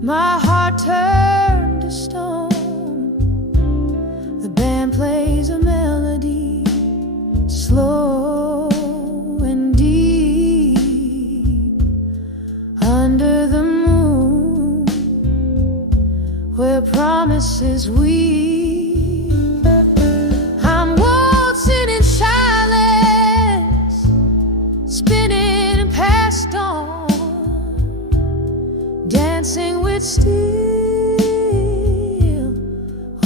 my heart turned to stone. The band plays a melody, slow and deep, under the moon, where promises weep. I'm waltzing in silence, spinning past dawn, dancing with still,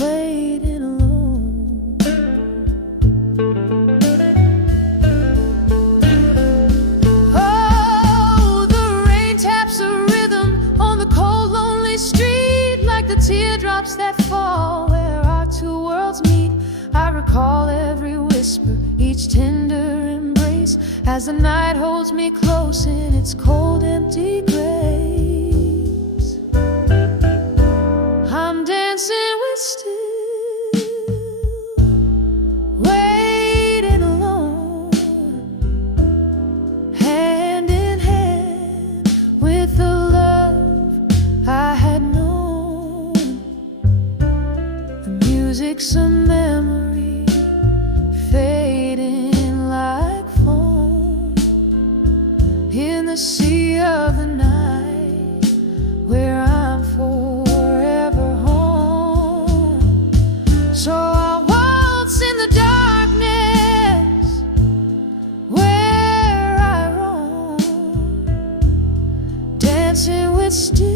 waiting alone. Oh, the rain taps a rhythm on the cold, lonely street, like the teardrops that fall where our two worlds meet. I recall every whisper, each tender embrace, as the night holds me close in its cold, empty grace. I'm dancing with still, waiting alone, hand in hand with the love I had known. The music's a memory, fading like foam in the sea of the night, where I'm forever home. So I waltz in the darkness where I roam, dancing with still,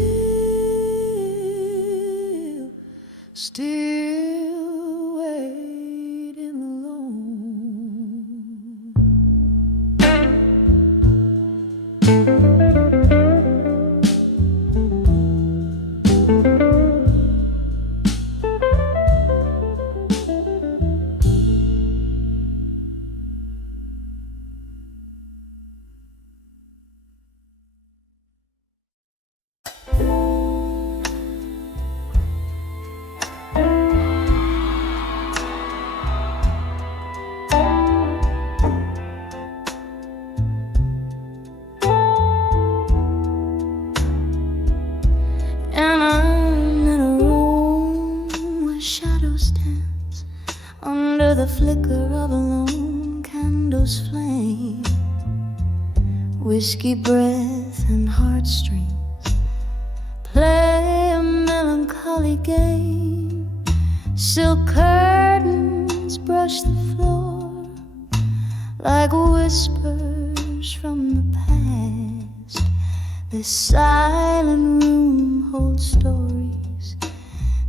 still waiting alone. And I'm in a room where shadows dance under the flicker of a lone candle's flame. Whiskey breath and heartstrings play a melancholy game. Silk curtains brush the floor like whispers from the past. This silent room holds stories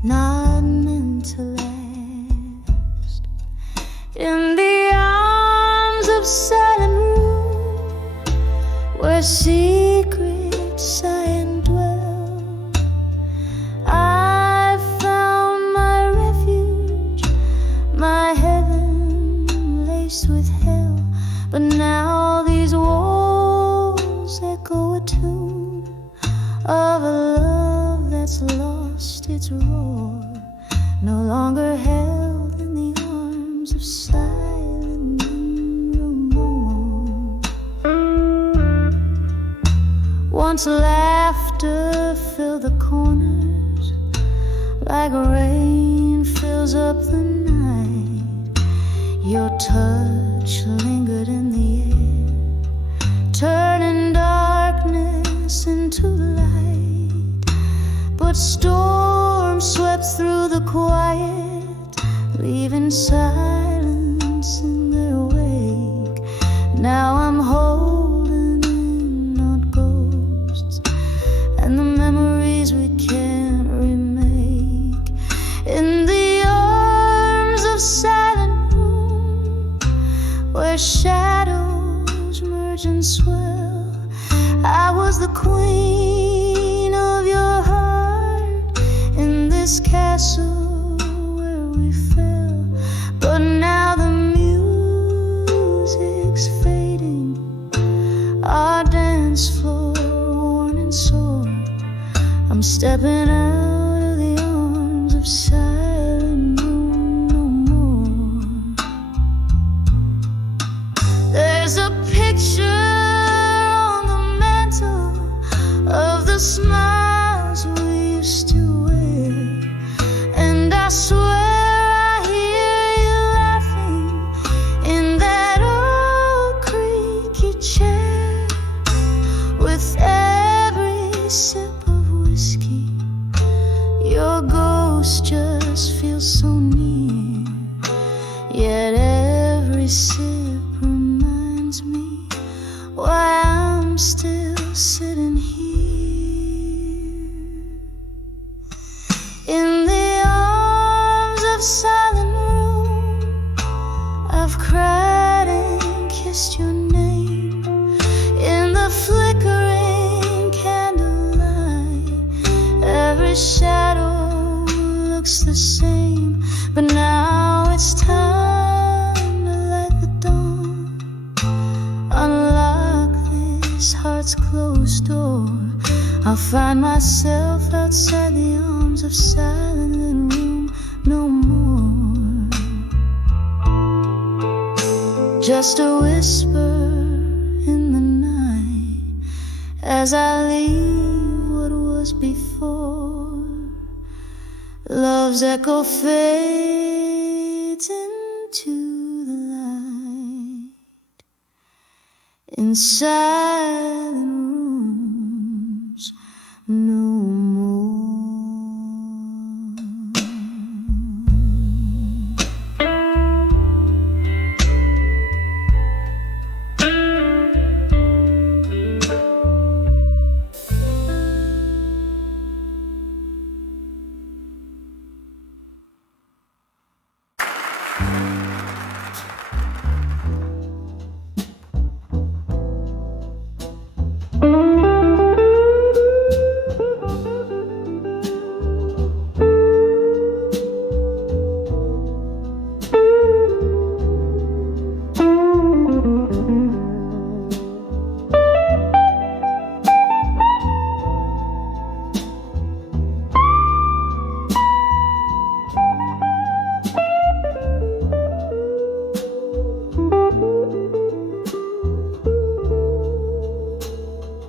not meant to last. In the arms of silent room, where secrets sigh and dwell, I found my refuge, my heaven laced with hell. But now these walls echo a tune of a love that's lost its roar, no longer held in the arms of silent remorse. Once laughter filled the corners, like rain fills up the night. Your touch lingered in the air, turning darkness into light. quiet, leaving silence in their wake. Now I'm holding in, not ghosts, and the memories we can't remake. In the arms of silent room, where shadows merge and swell, I was the queen of your heart in this castle where we fell. But now the music's fading, our dance floor worn and sore. I'm stepping out of the arms of silent room no more. There's a picture of the smiles we used to wear, and I swear I hear you laughing in that old creaky chair. With every sip of whiskey, your ghost just feels so near. Yet every sip reminds me why I'm still sitting here. In the arms of silent room, I've cried and kissed your name. In the flickering candlelight, every shadow looks the same. But now it's time to light the dawn, unlock this heart's closed door. I'll find myself outside the arms of silent room no more. Just a whisper in the night as I leave what was before. Love's echo fades into the light in silent rooms no more.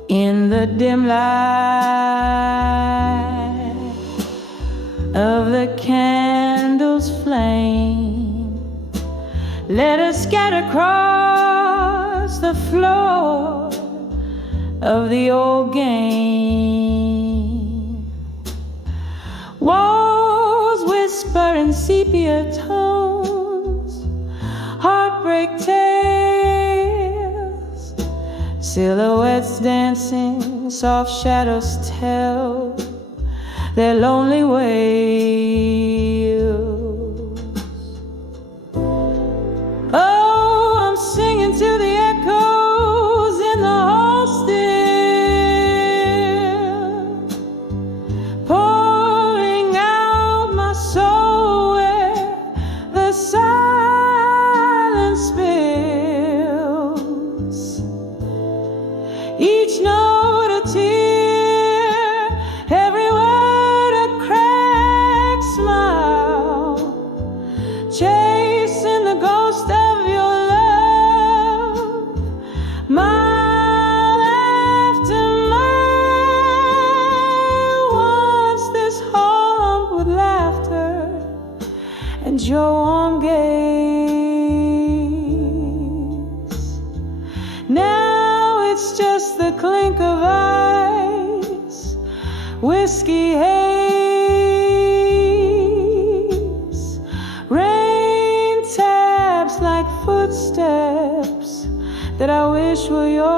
In the dim light of the candle's flame, let us scatter across the floor of the old game. Walls whisper in sepia tones, heartbreak tales, silhouettes dancing, soft shadows tell their lonely wails. Oh, I'm singing to the echoes in the hall still, pouring out my soul where the silence spills. Each note a tear, every word a cracked smile, chasing the ghost of your love, mile after mile. Once this hall hummed with laughter and your warm gaze. Now it's just the clink of ice, whiskey haze. that I wish were yours.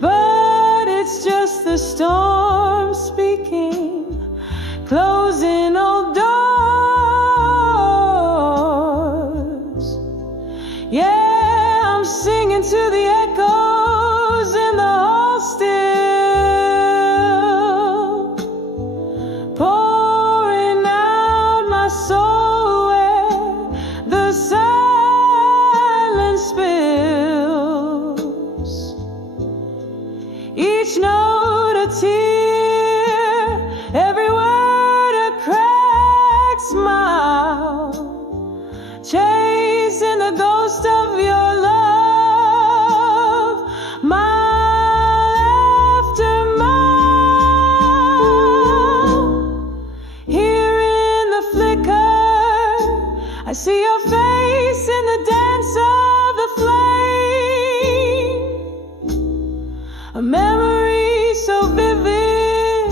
But it's just the storm speaking, closing old doors. Yeah, I'm singing to the echoes in the hall still, pouring out my soul where the silence spills. Each note a tear, every word a cracked smile, chasing the ghost of your love, mile after mile. Here in the flicker, I see your face in the dance of the flame. A memory so vivid,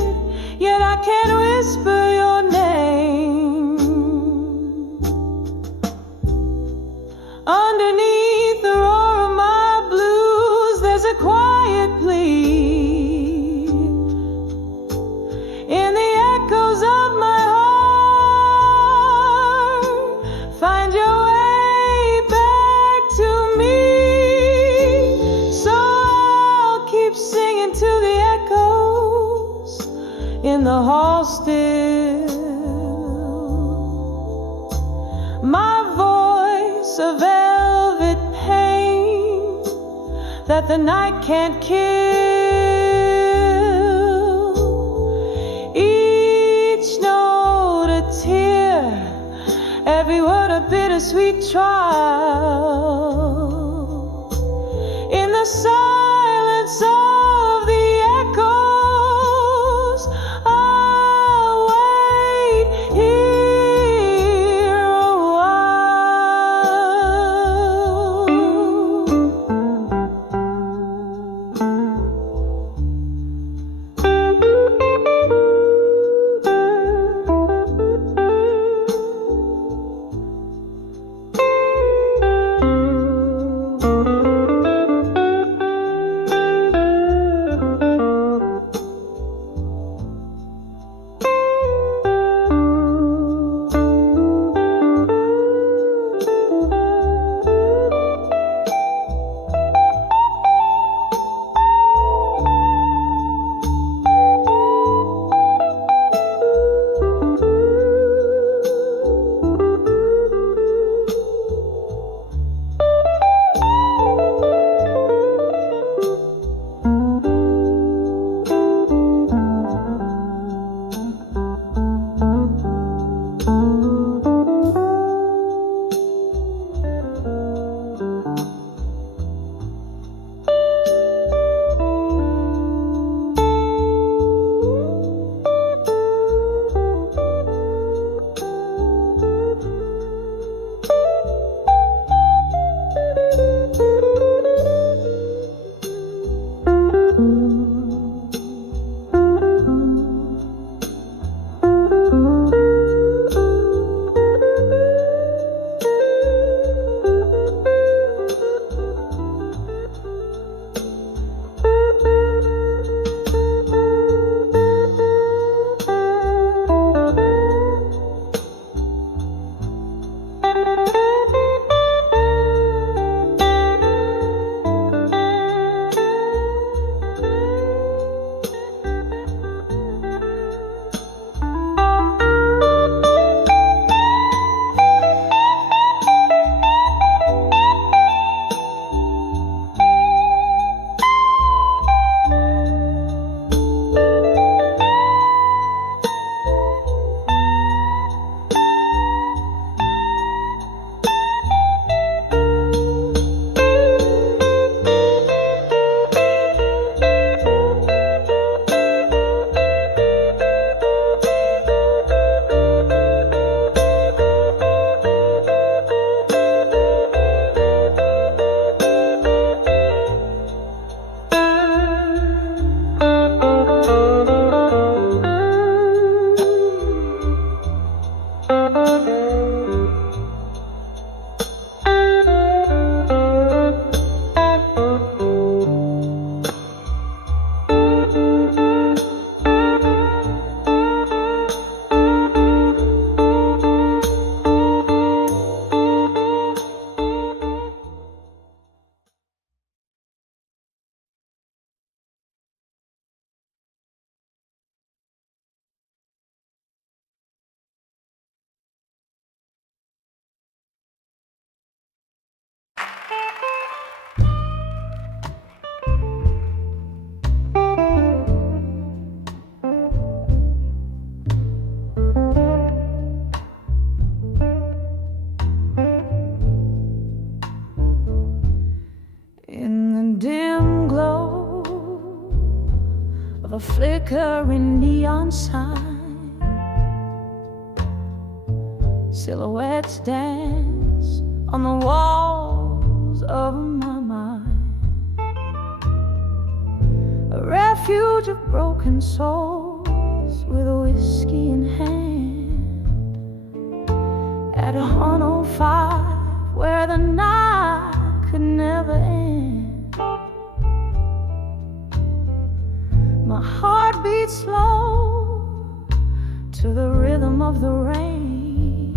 yet I can't whisper your name. Underneath the roar of my blues, there's a quiet plea. In the echoes of my heart, find your way back to me. So I'll keep singing to the echoes in the hall still. My voice, a velvet pain that the night can't kill. Each note a tear, every word a bittersweet trial. In the silence of the echoes, I'll wait here a while. flickering neon sign, silhouettes dance on the walls of my mind. A refuge of broken souls with whiskey in hand, at 105 where the night could never end. My heart beats slow to the rhythm of the rain,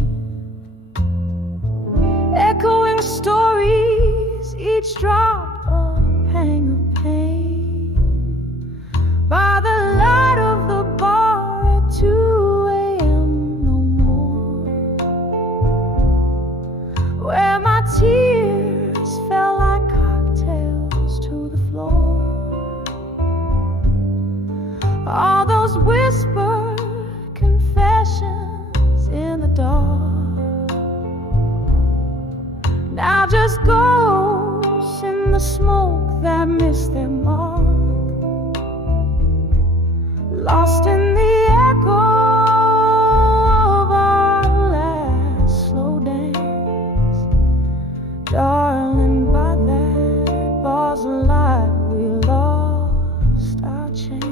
echoing stories, each drop a pang of pain. By the light of the bar at 2 a.m. no more, where my tears fell like cocktails to the floor. All those whispered confessions in the dark, now just ghosts in the smoke that missed their mark, lost in the echo of our last slow dance. Darling, by that bar's light we lost our chance.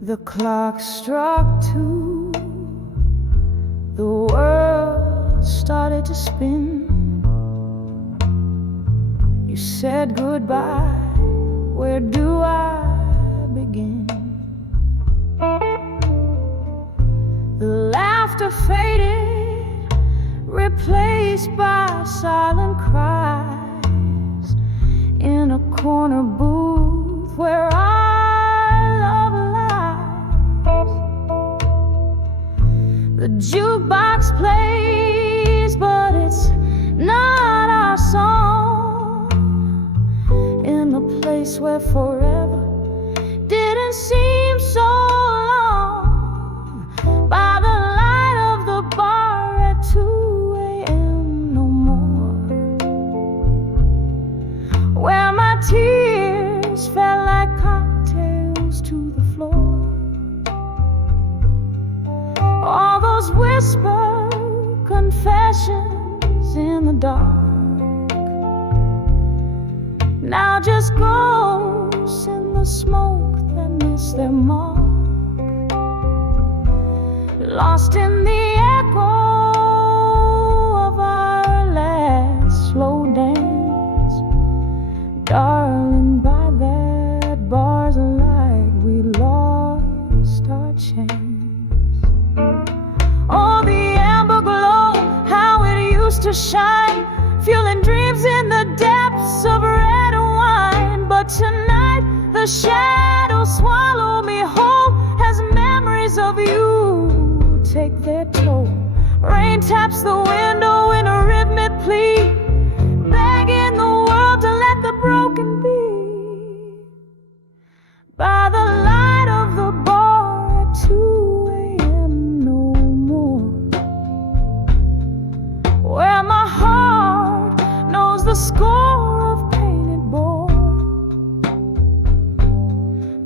The clock struck 2, the world started to spin. You said goodbye, where do I begin? The laughter faded, replaced by silent cries, in a corner booth where the jukebox plays, but it's not our song. In the place where forever didn't seem so long. By the light of the bar at 2 a.m. no more, where my tears fell like cocktails to the floor. All those whispered confessions in the dark, now just ghosts in the smoke that missed their mark, lost in the echo of our last slow dance. Darling, by that bar's light we lost our chance. Oh, the amber glow, how it used to shine, fueling dreams in the depths of red wine. But tonight the shadows swallow me whole as memories of you take their toll. Rain taps the window in a rhythmic plea, begging the world to let the broken be. By the light of the bar at 2 a.m. no more, where my heart knows the score of pain it bore.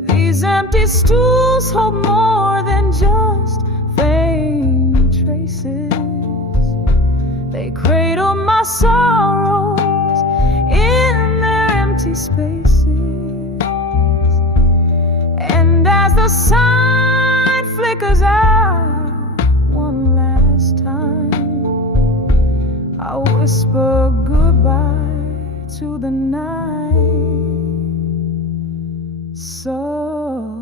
These empty stools hold more than just faint traces. They cradle my sorrows in their empty spaces. And as the sun flickers out one last time, I whisper goodbye to the night. So